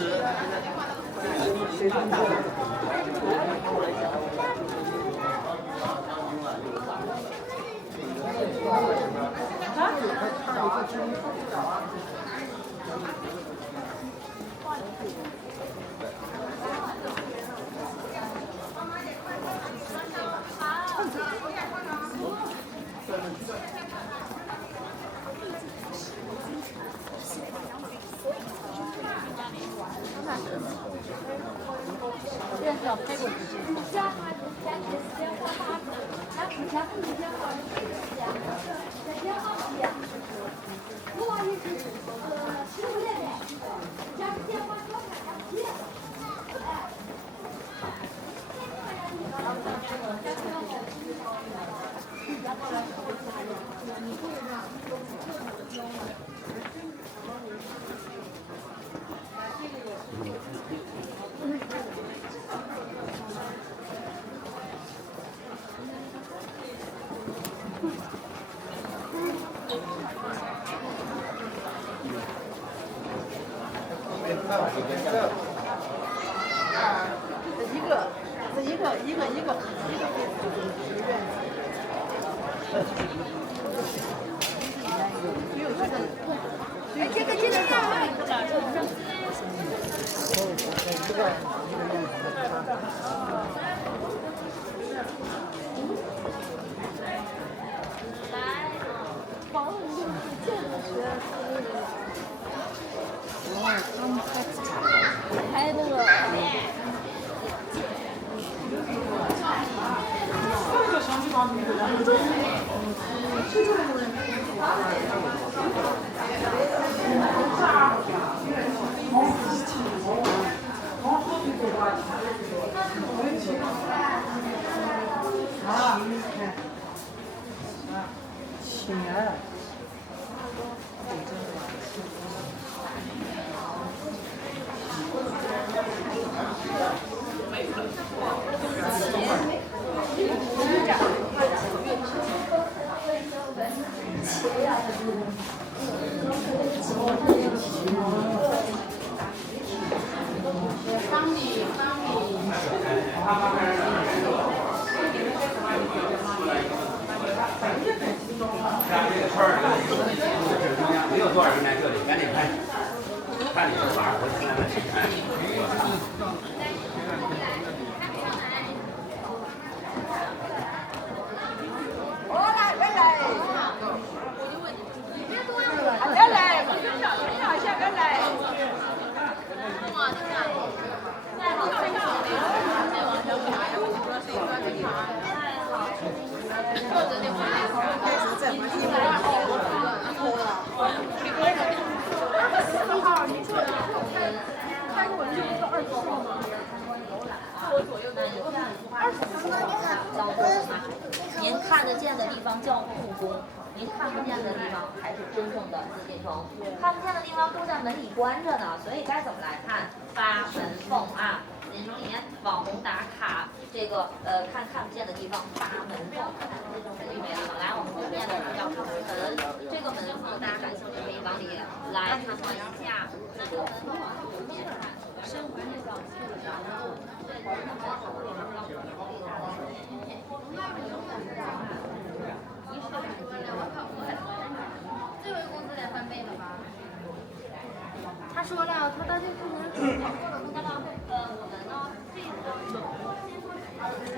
这是要拍过去。没有多少人来这里，赶紧拍，看你是哪儿，我进来了，别来，不是上身上下边来。您看得见的地方叫故宫，您看不见的地方才是真正的紫禁城。看不见的地方都在门里关着呢，所以该怎么来看？八门奉啊，紫禁城里面网红打卡，这个看不见的地方八门奉，这种很美了。来，我们后面的叫看门，这个门奉大家感兴趣可以往里来参观一下。那这个门奉往右边看，身环这个然后这个门奉最后一工资得翻倍了吧？他说了，他到这部门考过了，那么我们呢，这个先说之前。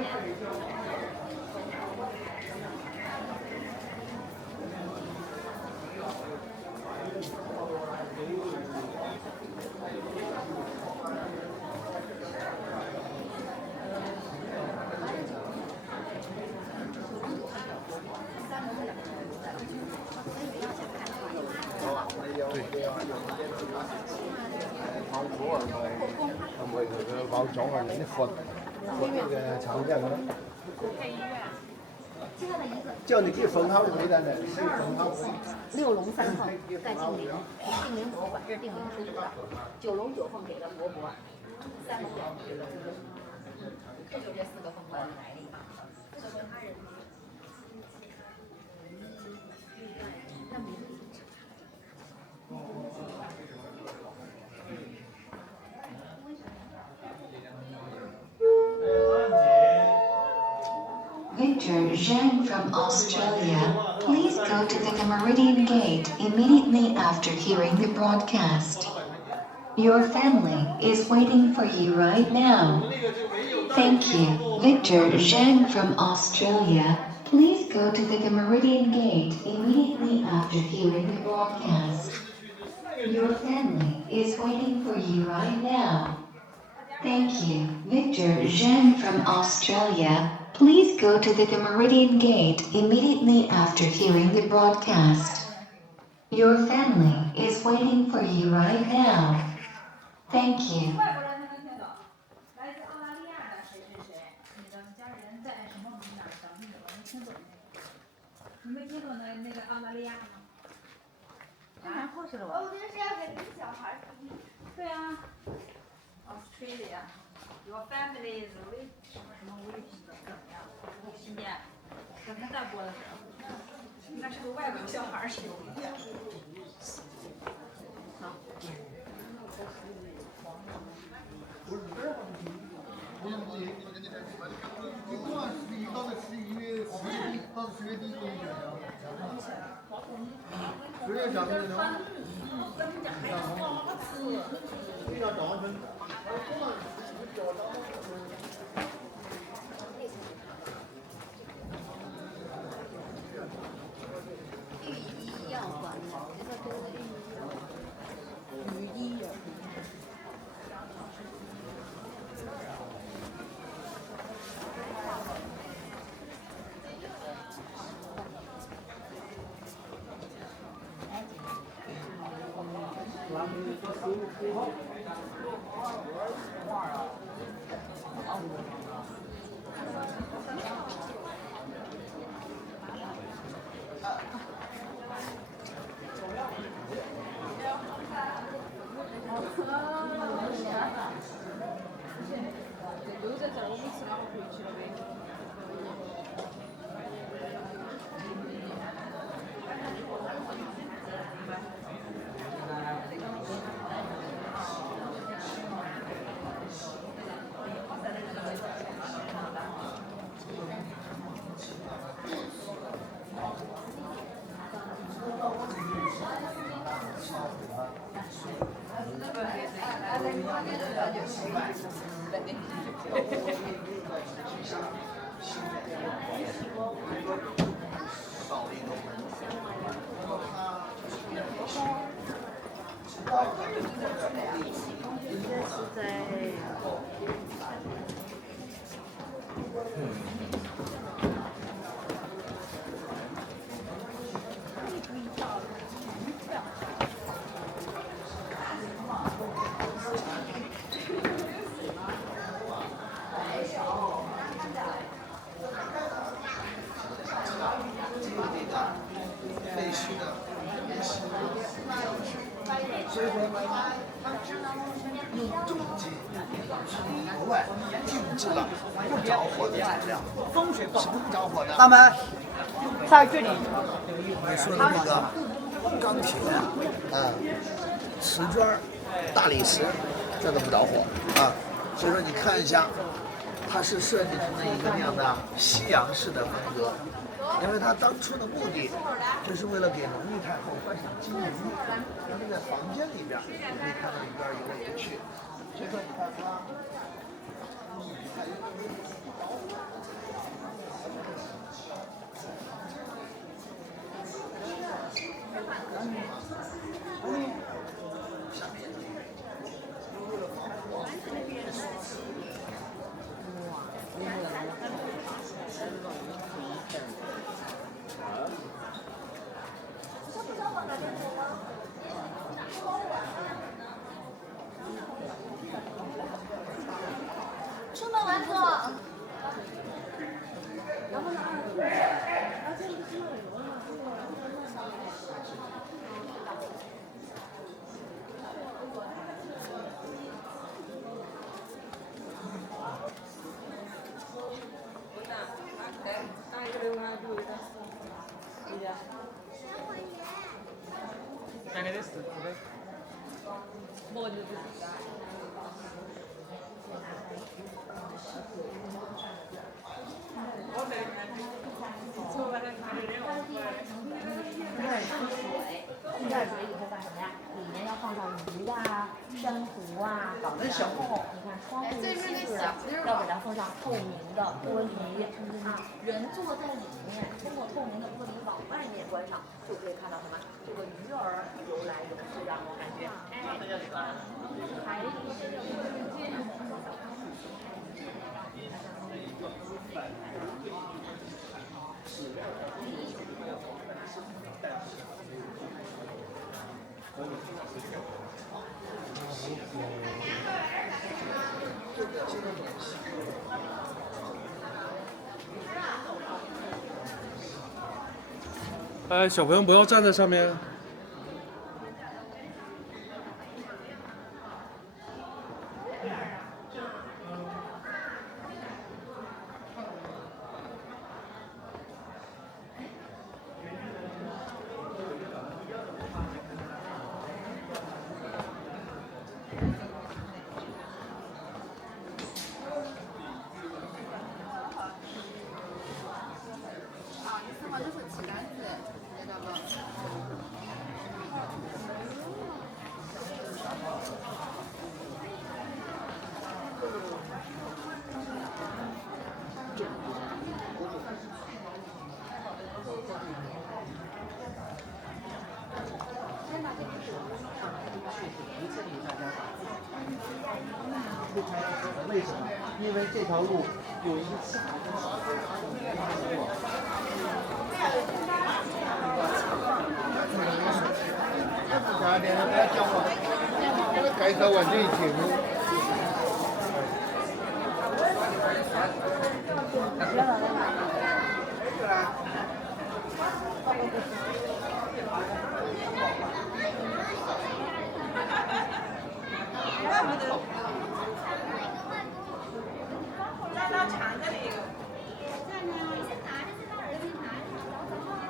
包装啊，那粉那个长这样的。叫你去分好回来的，是分好。六龙三凤在定陵，定陵博物馆，这是定陵出土的。九龙九凤给了国博，三龙两给了故宫，这就这四个凤冠的来历。Victor Zhang from Australia, please go to the Meridian Gate immediately after hearing the broadcast. Your family is waiting for you right now. Thank you. Victor Zhang from Australia, please go to the Meridian Gate immediately after hearing the broadcast. Your family is waiting for you right now. Thank you. Victor Zhang from Australia, please go to the Meridian Gate immediately after hearing the broadcast. Your family is waiting for you right now. Thank you. 来自澳大利亚的谁谁谁，你的家人在什么哪儿等你了？没听懂你没听懂那个澳大利亚吗？蛮后是了吧？我觉得是要给你小孩听。对啊。Australia, your family is rich 什么 rich 的怎么样？新店，可能在播的时候，应该是个外国小孩儿是有一点。好。留在这儿，我们吃完回去了呗。废墟的原型，所以说它用重金额外定制了不着火的材料。风水什么不着火的？那么在这里我说的那个钢铁瓷砖、大理石，这都不着火啊。所以说你看一下，它是设计成了一个那样的西洋式的风格。因为他当初的目的，就是为了给隆裕太后观赏金鱼。那在房间里边，你可以看到里边游来游去。所以说，你看它，出门完走。然后呢？浸点水以后干什么呀？里面要放上鱼啊、珊瑚啊，搞得然后你看窗户的气质啊，要给它放上透明的玻璃啊，人坐在里面，通过透明的玻璃往外面观赏，就可以看到什么？这个鱼儿游来游去，让我感觉小朋友不要站在上面。为什么？因为这条路有一个下跟上过。加点来讲话，这个改造完全一体路。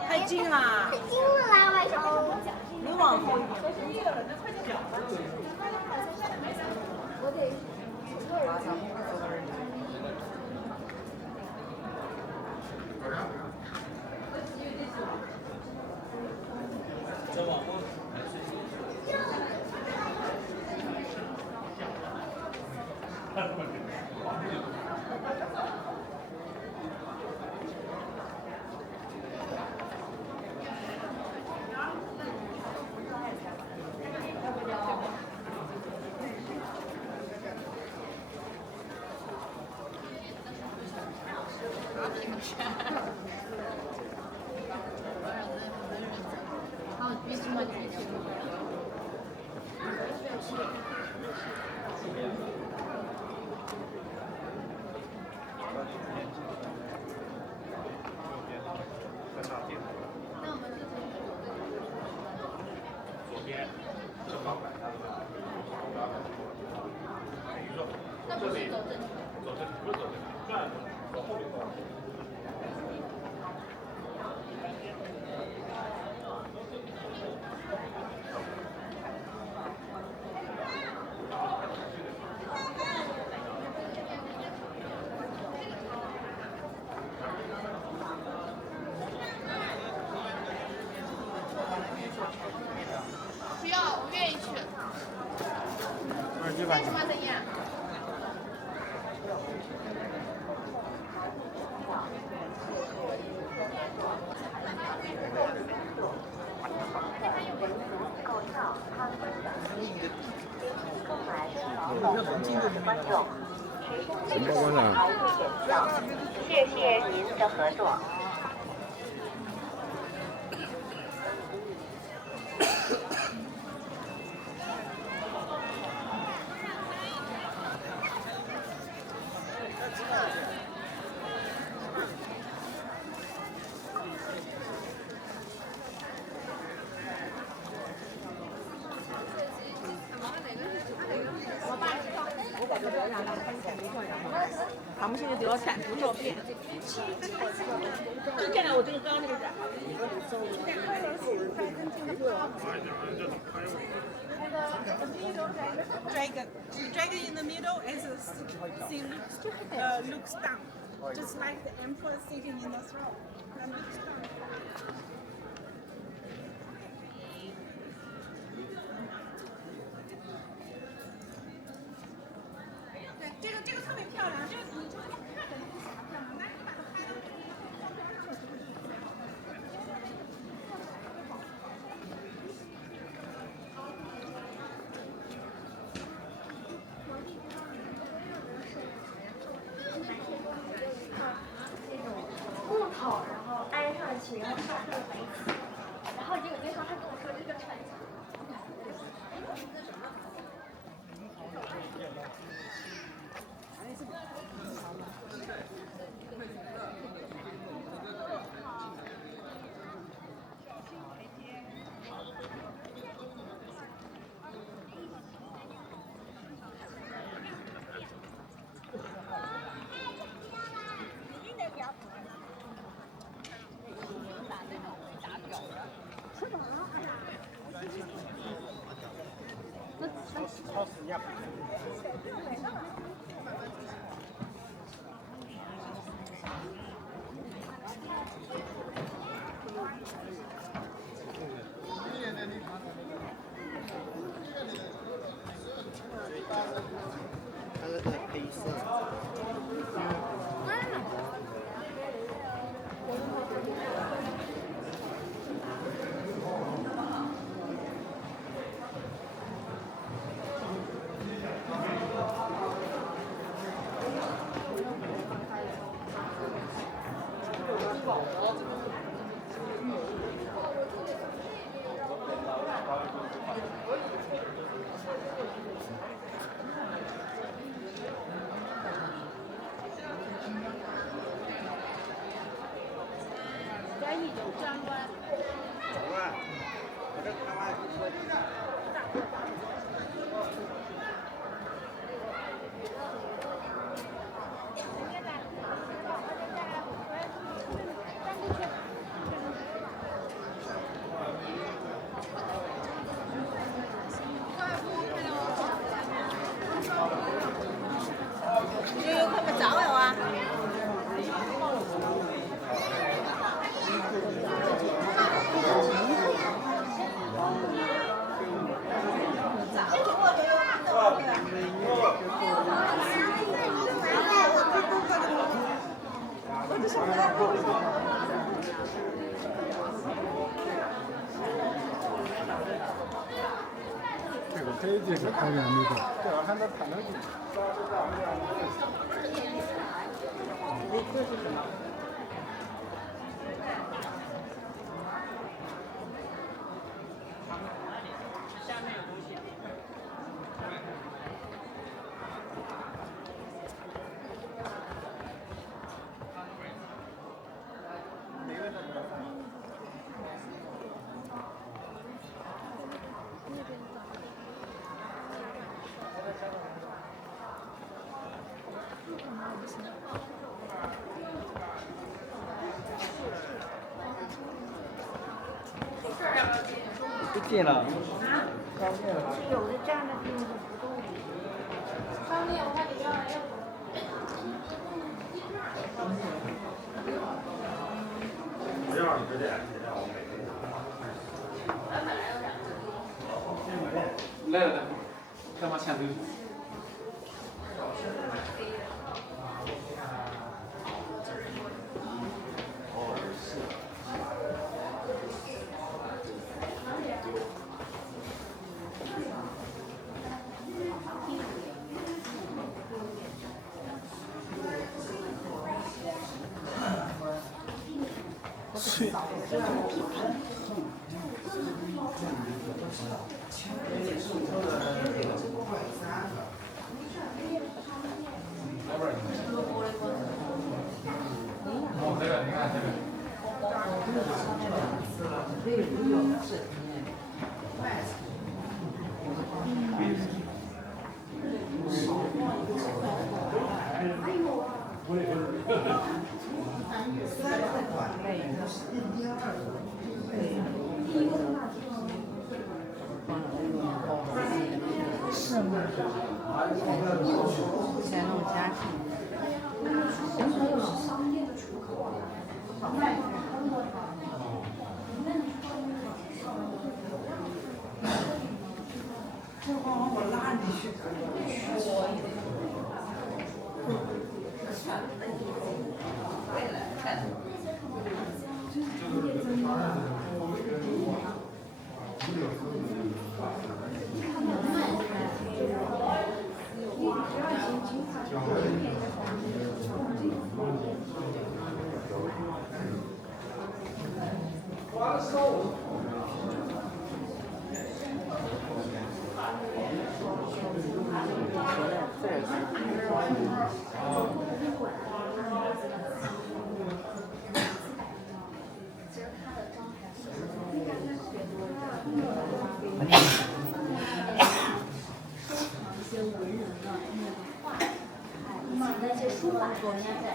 太近了，太近了，外头。你往后一点。我得。再往后。好，别这么提醒我。左边正好摆它的那不是走正走正，不是走正，转走后面走。不要，我愿意去。你在什么的呀？什么观赏？谢谢您的合作。他们现在都要看图照片。就见了我这个刚刚那个人。Dragon in the middle as she looks down, just like the emperor sitting in the throne. And looks down. 对，这个特别漂亮，这个你就这么看着，你不想漂亮，但是你把它拍到木头，然后安上去，然后上上围子，然后结果最后他跟我说这个穿墙。超市压。它那个黑色。赶紧有张官。走啊！我这看完。就有他们找我啊。这个黑这个看见没有？对，我看他躺着。这是什么？进了。有的站着并不动。张丽，我看你上来要。不要你这点。来了来，干嘛抢走？脆。是吗？才弄家庭。形成又是商业的出口啊。这话我拉你去。那些书法作家在，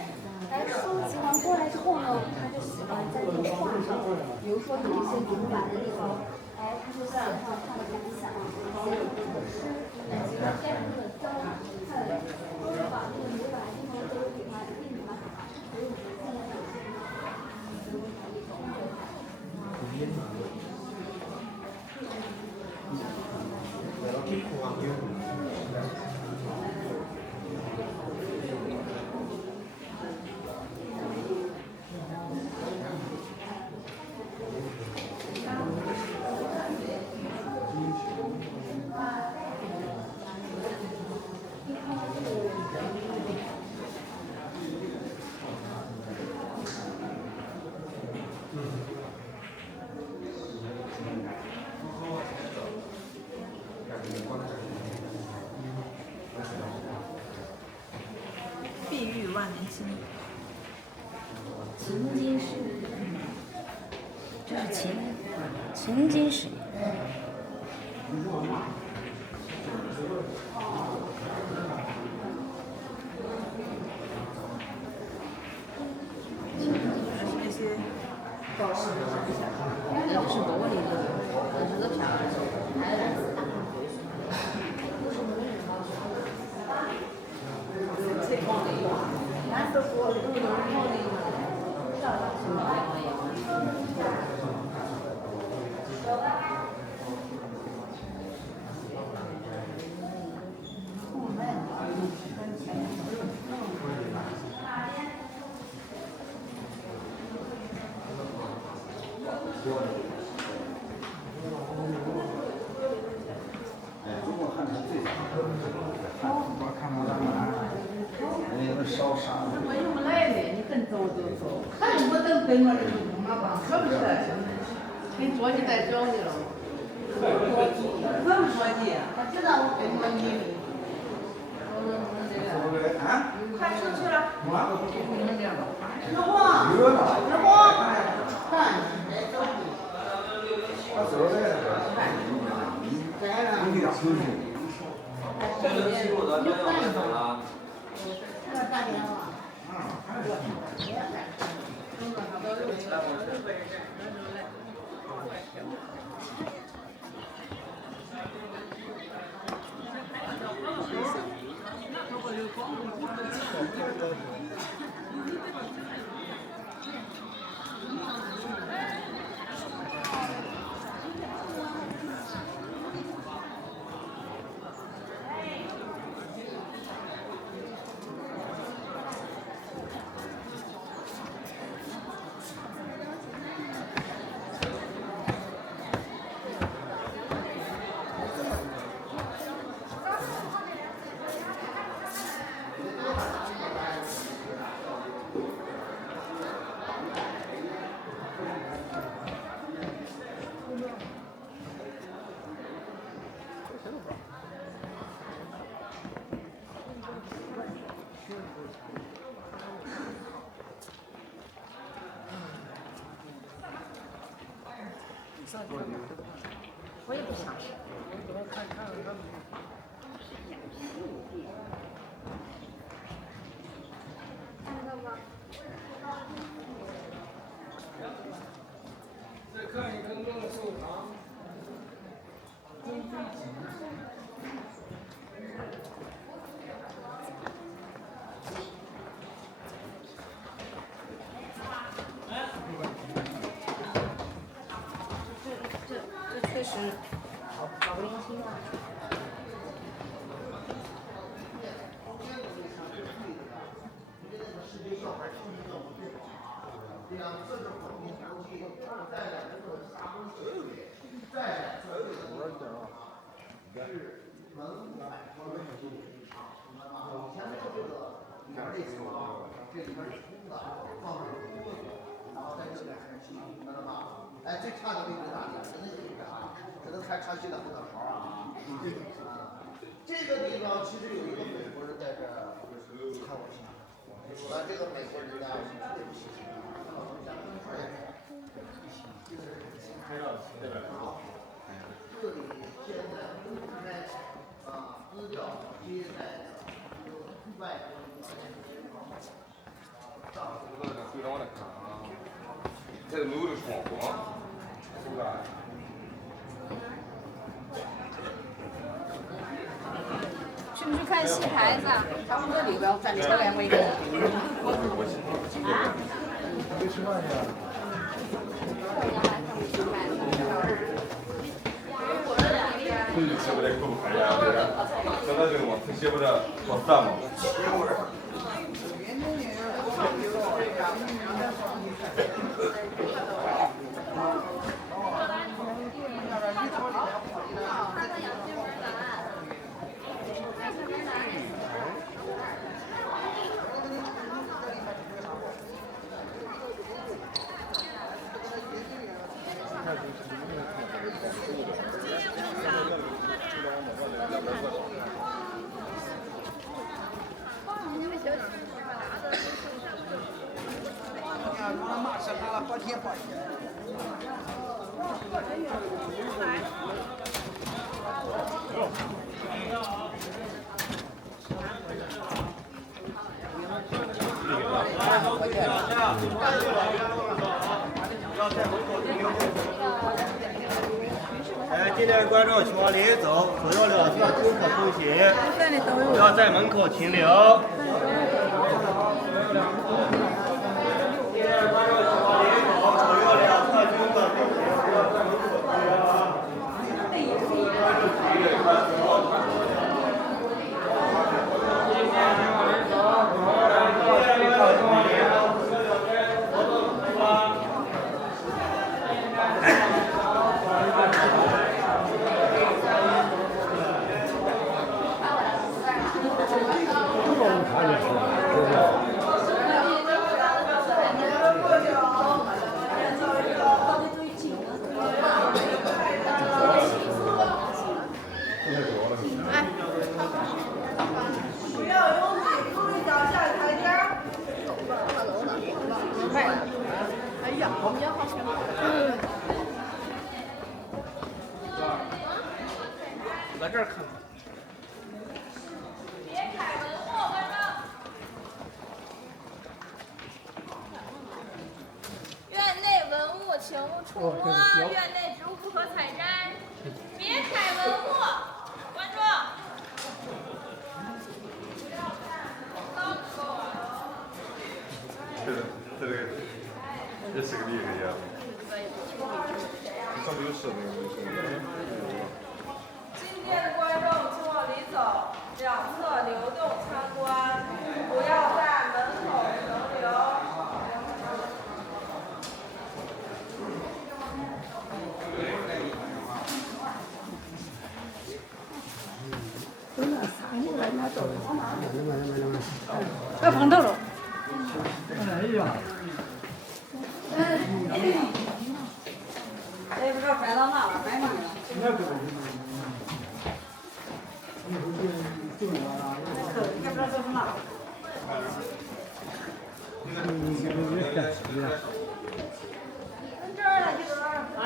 哎，收集完过来之后呢，他就喜欢在这个画上，比如说有一些读完的地方，哎，他就写上他的感想，写有这个诗，写个这样的章，看，都是把这个读完的地方都给他印出来，所以我觉得碧玉万年青。情金石，这是情金石。那些宝石，那个是玻璃的，那是个漂亮的，还有烧啥？我又没来的，你跟走就走，还不等跟我这个妈妈，是不是？跟着急在找你了。怎么着急？他知道我跟着你。快出去了。日光，日光，看，走的。他走的。你俩出去。这个记录的要完整了。打电话。我也不想吃。再看一个乐寿堂，真飞机。这确实好年轻啊！哎，最差的位置哪里？真的是这个啊，只能开长期的后脑勺啊。这个地方其实有一个美国人在这儿看过戏，这个美国人呢是特别不喜欢，这里现在公开资料接待的外国人。这是楼的窗户啊，是吧？去不去看戏台子啊？他们这里边站车两位的。啊？没吃饭呀？写不得口看呀，这个，真的这个嘛，写不得好散嘛。进来的观众请往里走，所有的需要经可通行，不要在门口停留。在这儿看。别开门货，观众。院内文物请勿触摸，院内植物不可采摘。别开文物，观众。这是个例子呀。上面有设那个。进店的观众请往里走，两侧流动参观，不要在门口停留。要放到了。哎呀！也不知道摆到哪了，摆哪了。那个。一会儿就了啊。也不知道做什么。这儿了，这个。哎。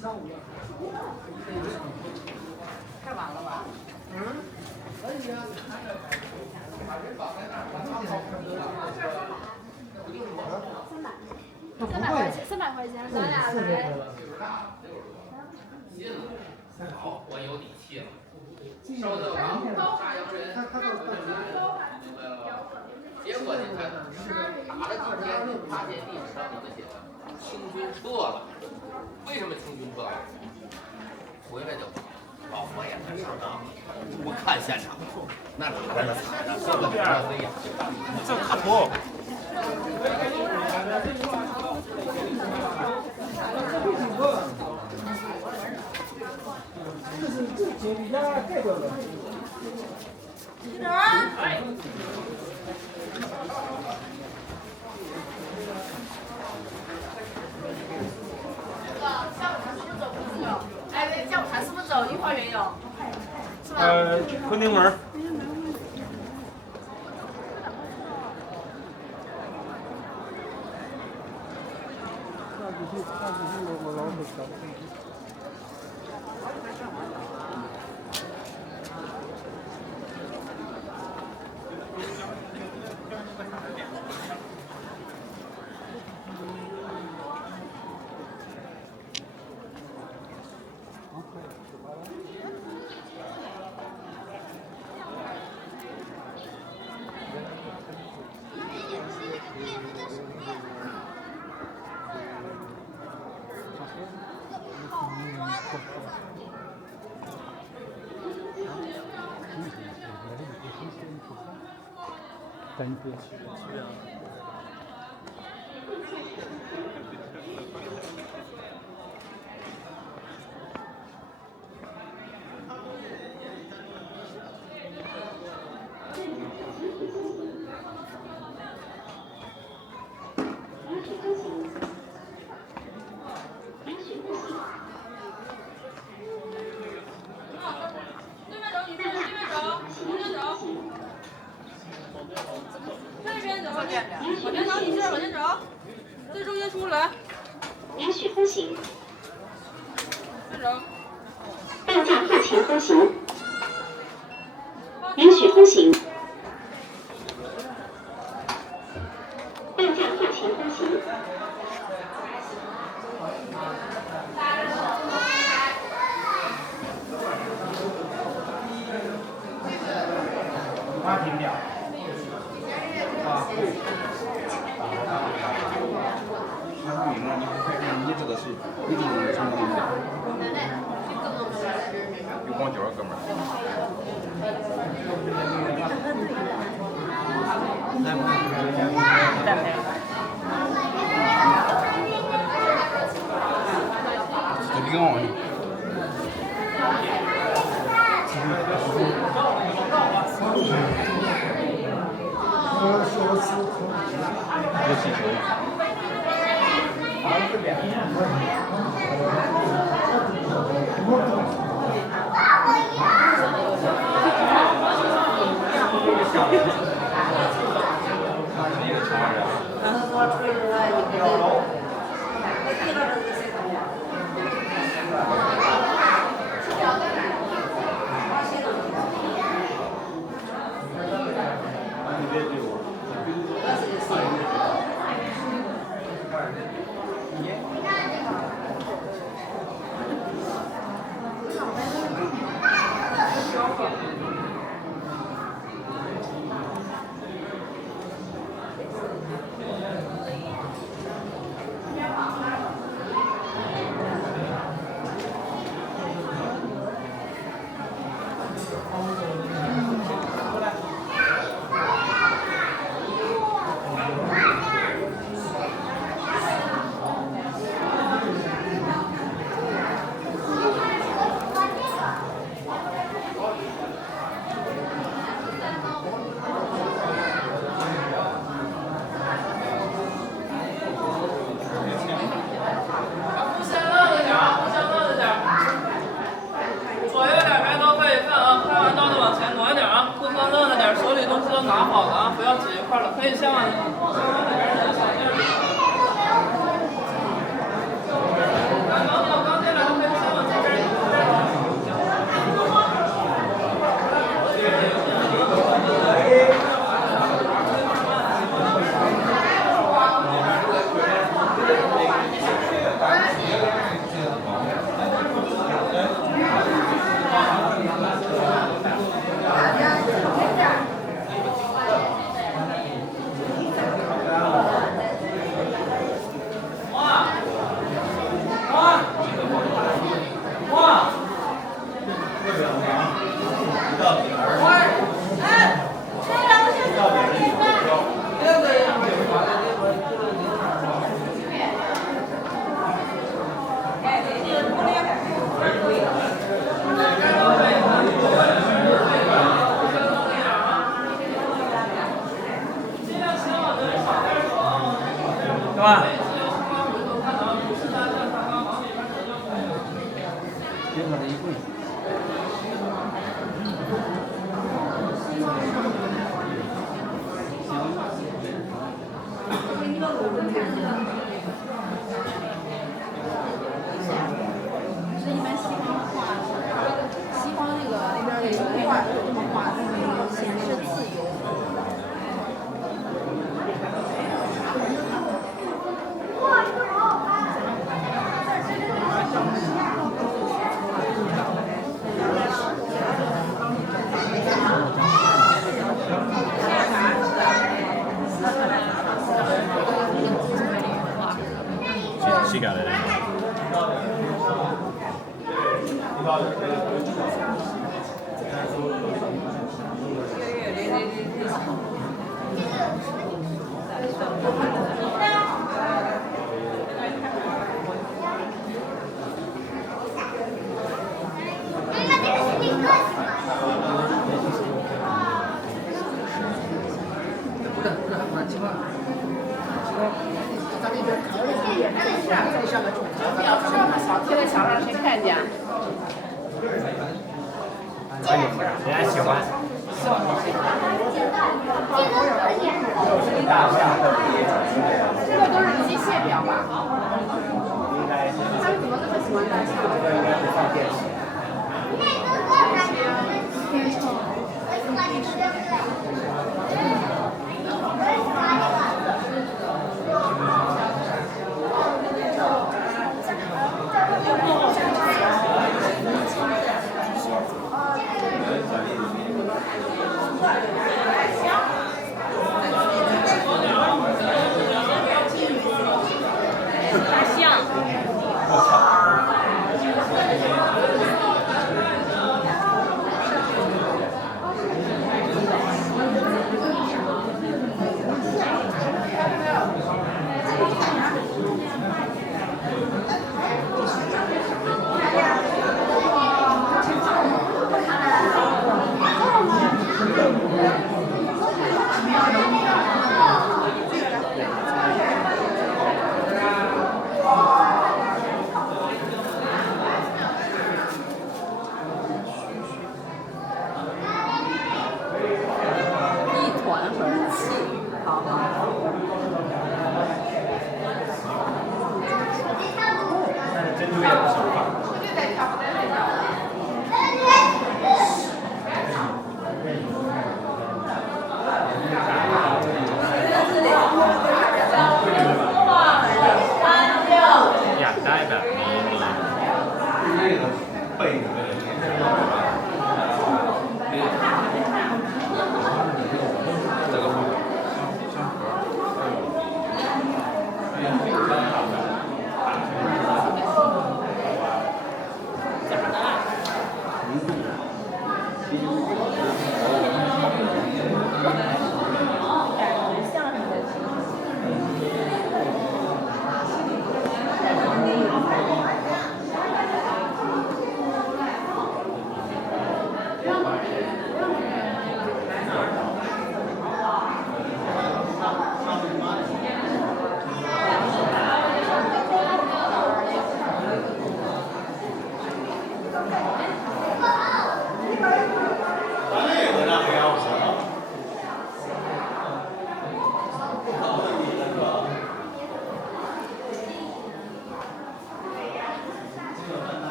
太晚了吧？300块钱，咱俩来。好，我有底气了。收的高大洋人，明白了吧？结果你看，打了几天，发现历史上怎么写的？清军撤了。为什么清军撤了？回来就老佛爷在上当，我看现场，那打在那踩的，这个边儿飞呀，这看不。这底下盖掉了。队长。下午茶是不是走？不是走。哎，下午茶是不是走一花园有？是吧？昆定门。我老会想。单个。往前走，你接着往前走，最中间出来。允许通行。再走。半价付钱通行。允许通行。半价付钱通行。8斤两。你这个是一定是成功的，有光脚哥们儿。这边哦。这气球。啊。结果的一跪。是一般西方画，西方那个给油画都这么画，显示自由。She got it.贴在墙上谁看见？人家喜欢。这个都是机械表吧？他们怎么那么喜欢大象？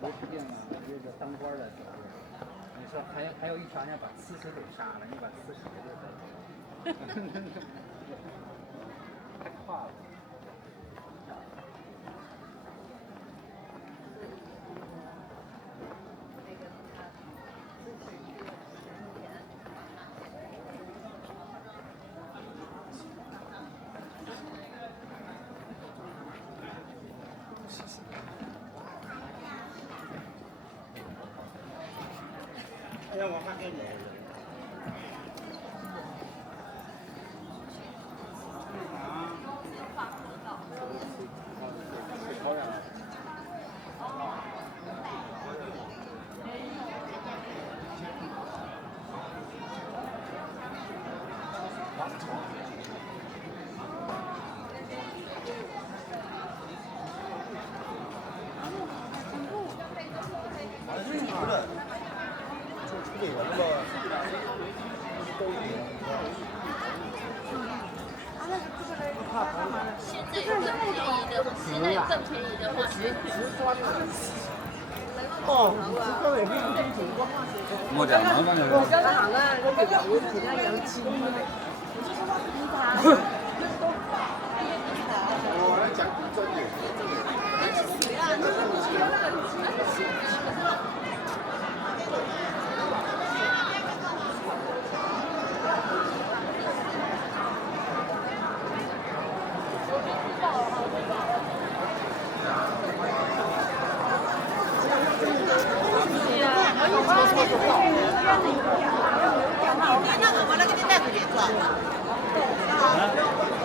维持电网的这个当官的时候，你说还有一船要把刺史给杀了，你把刺史给这太跨了。哎呀，我还给你。现在更便宜的话，哦，我讲麻烦我刚刚呢，我给他养鸡。我来讲专业。那个我来给你带回去做。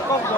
够不够？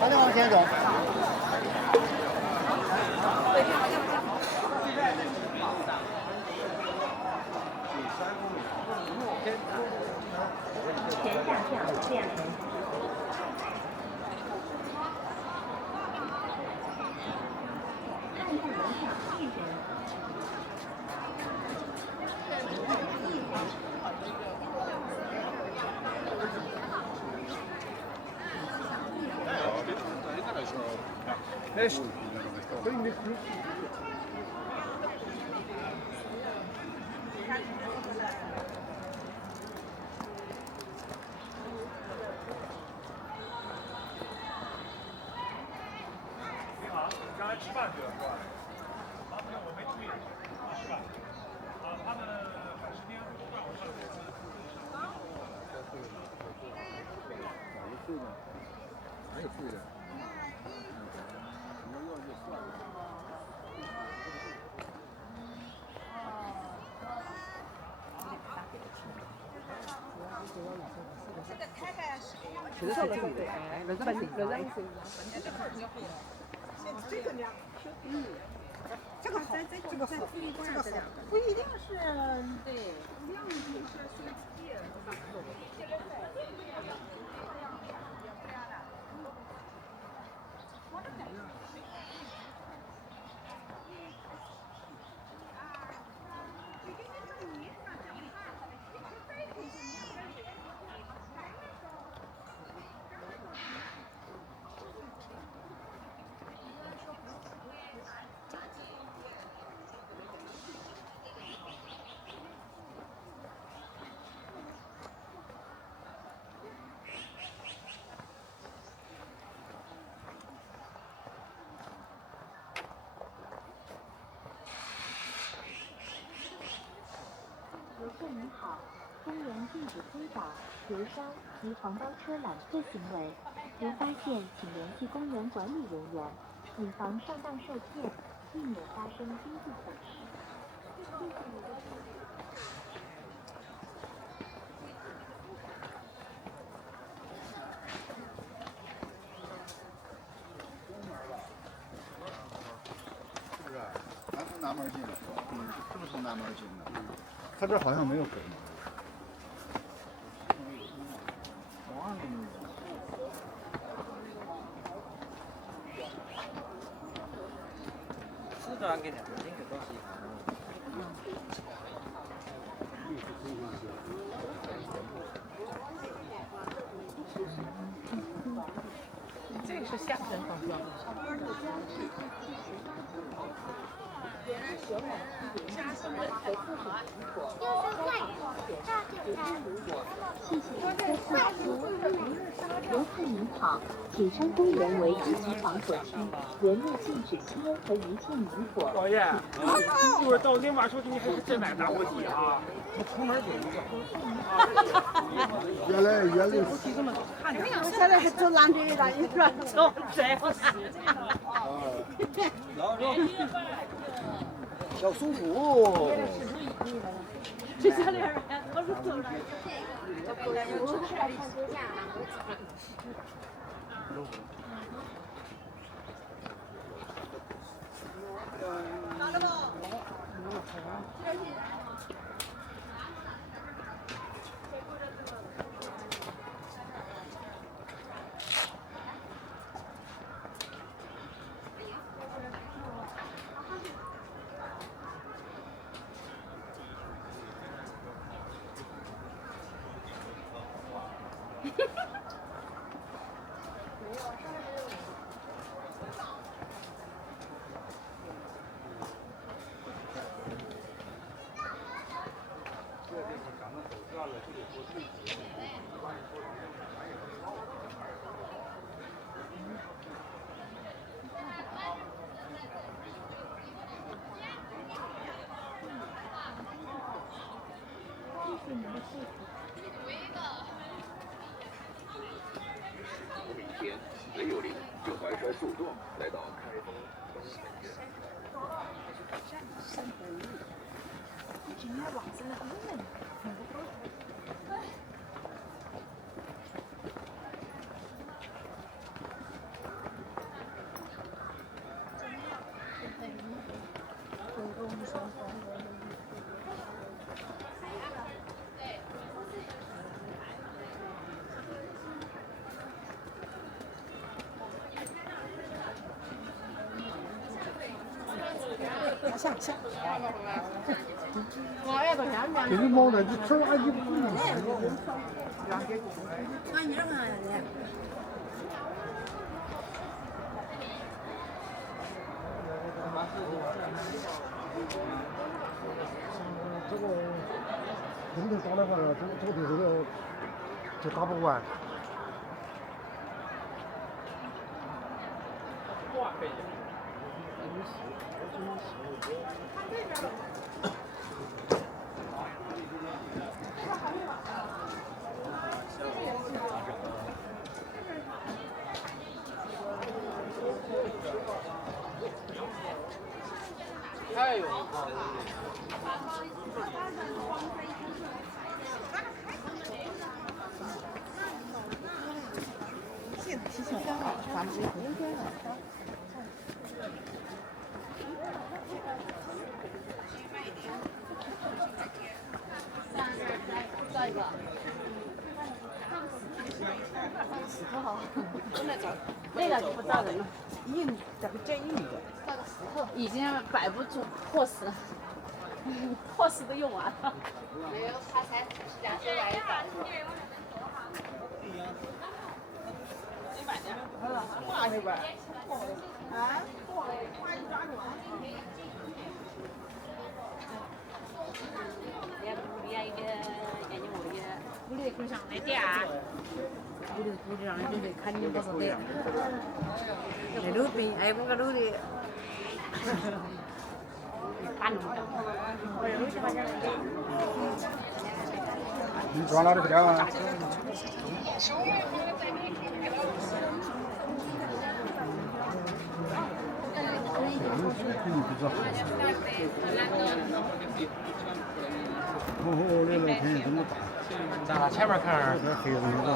还得往前走。前下票这样子。看一下门票一人。Echt? 你好，刚才吃饭去了是吧？啊，没有，我没注意，吃饭。啊，他们赶时间都让我上去。还有贵的。其实是这里的，人家这个量，这个好，这个好，这个好，不一定是对量是导、游山及黄包车揽客行为，如发现请联系公园管理人员，以防上当受骗，避免发生经济损失。咱从南门进的，是不是从南门进的？他这好像没有北门。四段给两个，应该都是一个。这个是下身方向。由市民场、景山公园为一级防火区，严令禁止吸烟和一切明火。老爷，一会儿到领完手机，你还是真买打火机啊？我从哪儿给一个？原来现在还走蓝队的，你说走谁？小松鼠。这家里人都是走的。拿了吗？明天没有零就怀揣树洞来到开封东门院。今天网上的很冷。下。这个毛的，你吃垃圾不能吃。那你让他来。这个真的打的话，这个对就打不完。太有现在提醒我，咱们这明天了。造一个。石头好，那个就不造人了。硬，这个真硬的。造个石头，已经摆不住破石了，破石都用完了。没有，他才2天来一早。挂那边。啊？屋里可上来点啊！屋里让人就是看你不是对。那路边哎，我个路的。看着。我有些好像。你抓哪里去了啊？哦，那个可以这么大。那前面看这黑红的。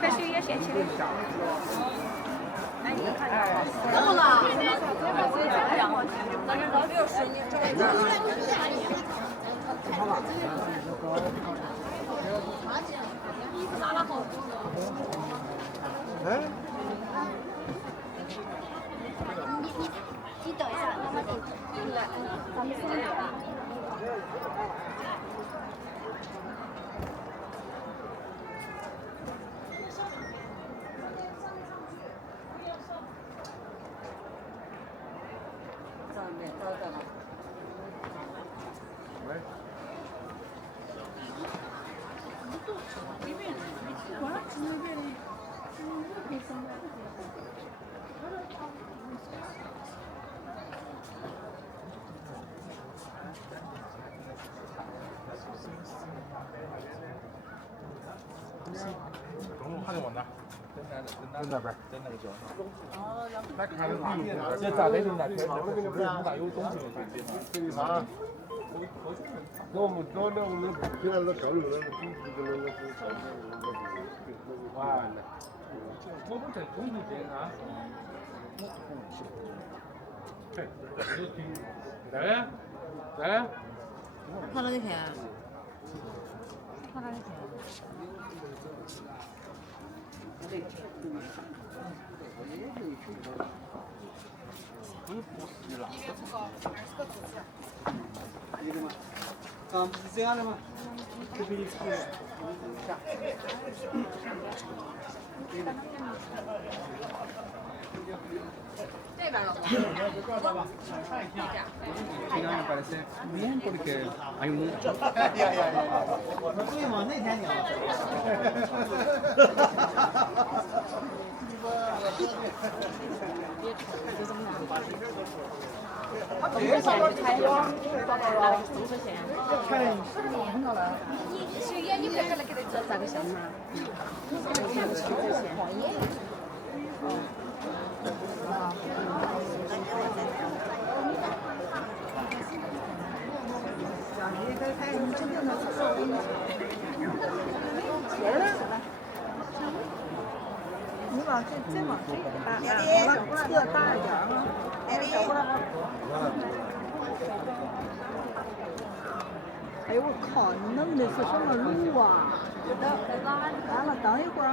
但是也嫌弃的。够了。没有水，你这个。衣服拿了好多了。哎。你等一下，妈妈给你来，咱们3个。中路还得往哪？在那边，在那个角上。来看看，这咋的？你那天那咋有东西的？对啥？我们找了我们现在都交流了，完了，我们这东西这啊，对，来，来，跑哪里去啊？跑哪里去？刚不是这样的吗？就可以出来。这边了吗？哎呦，我对吗？那天讲。东直线去踩了，那个是东直线。你去演，你别给他给他这咋个想法？这个是东直线。你往这再往这个大，侧大一点啊！哎呦我靠！你弄的是什么路啊？完了，等一会儿啊。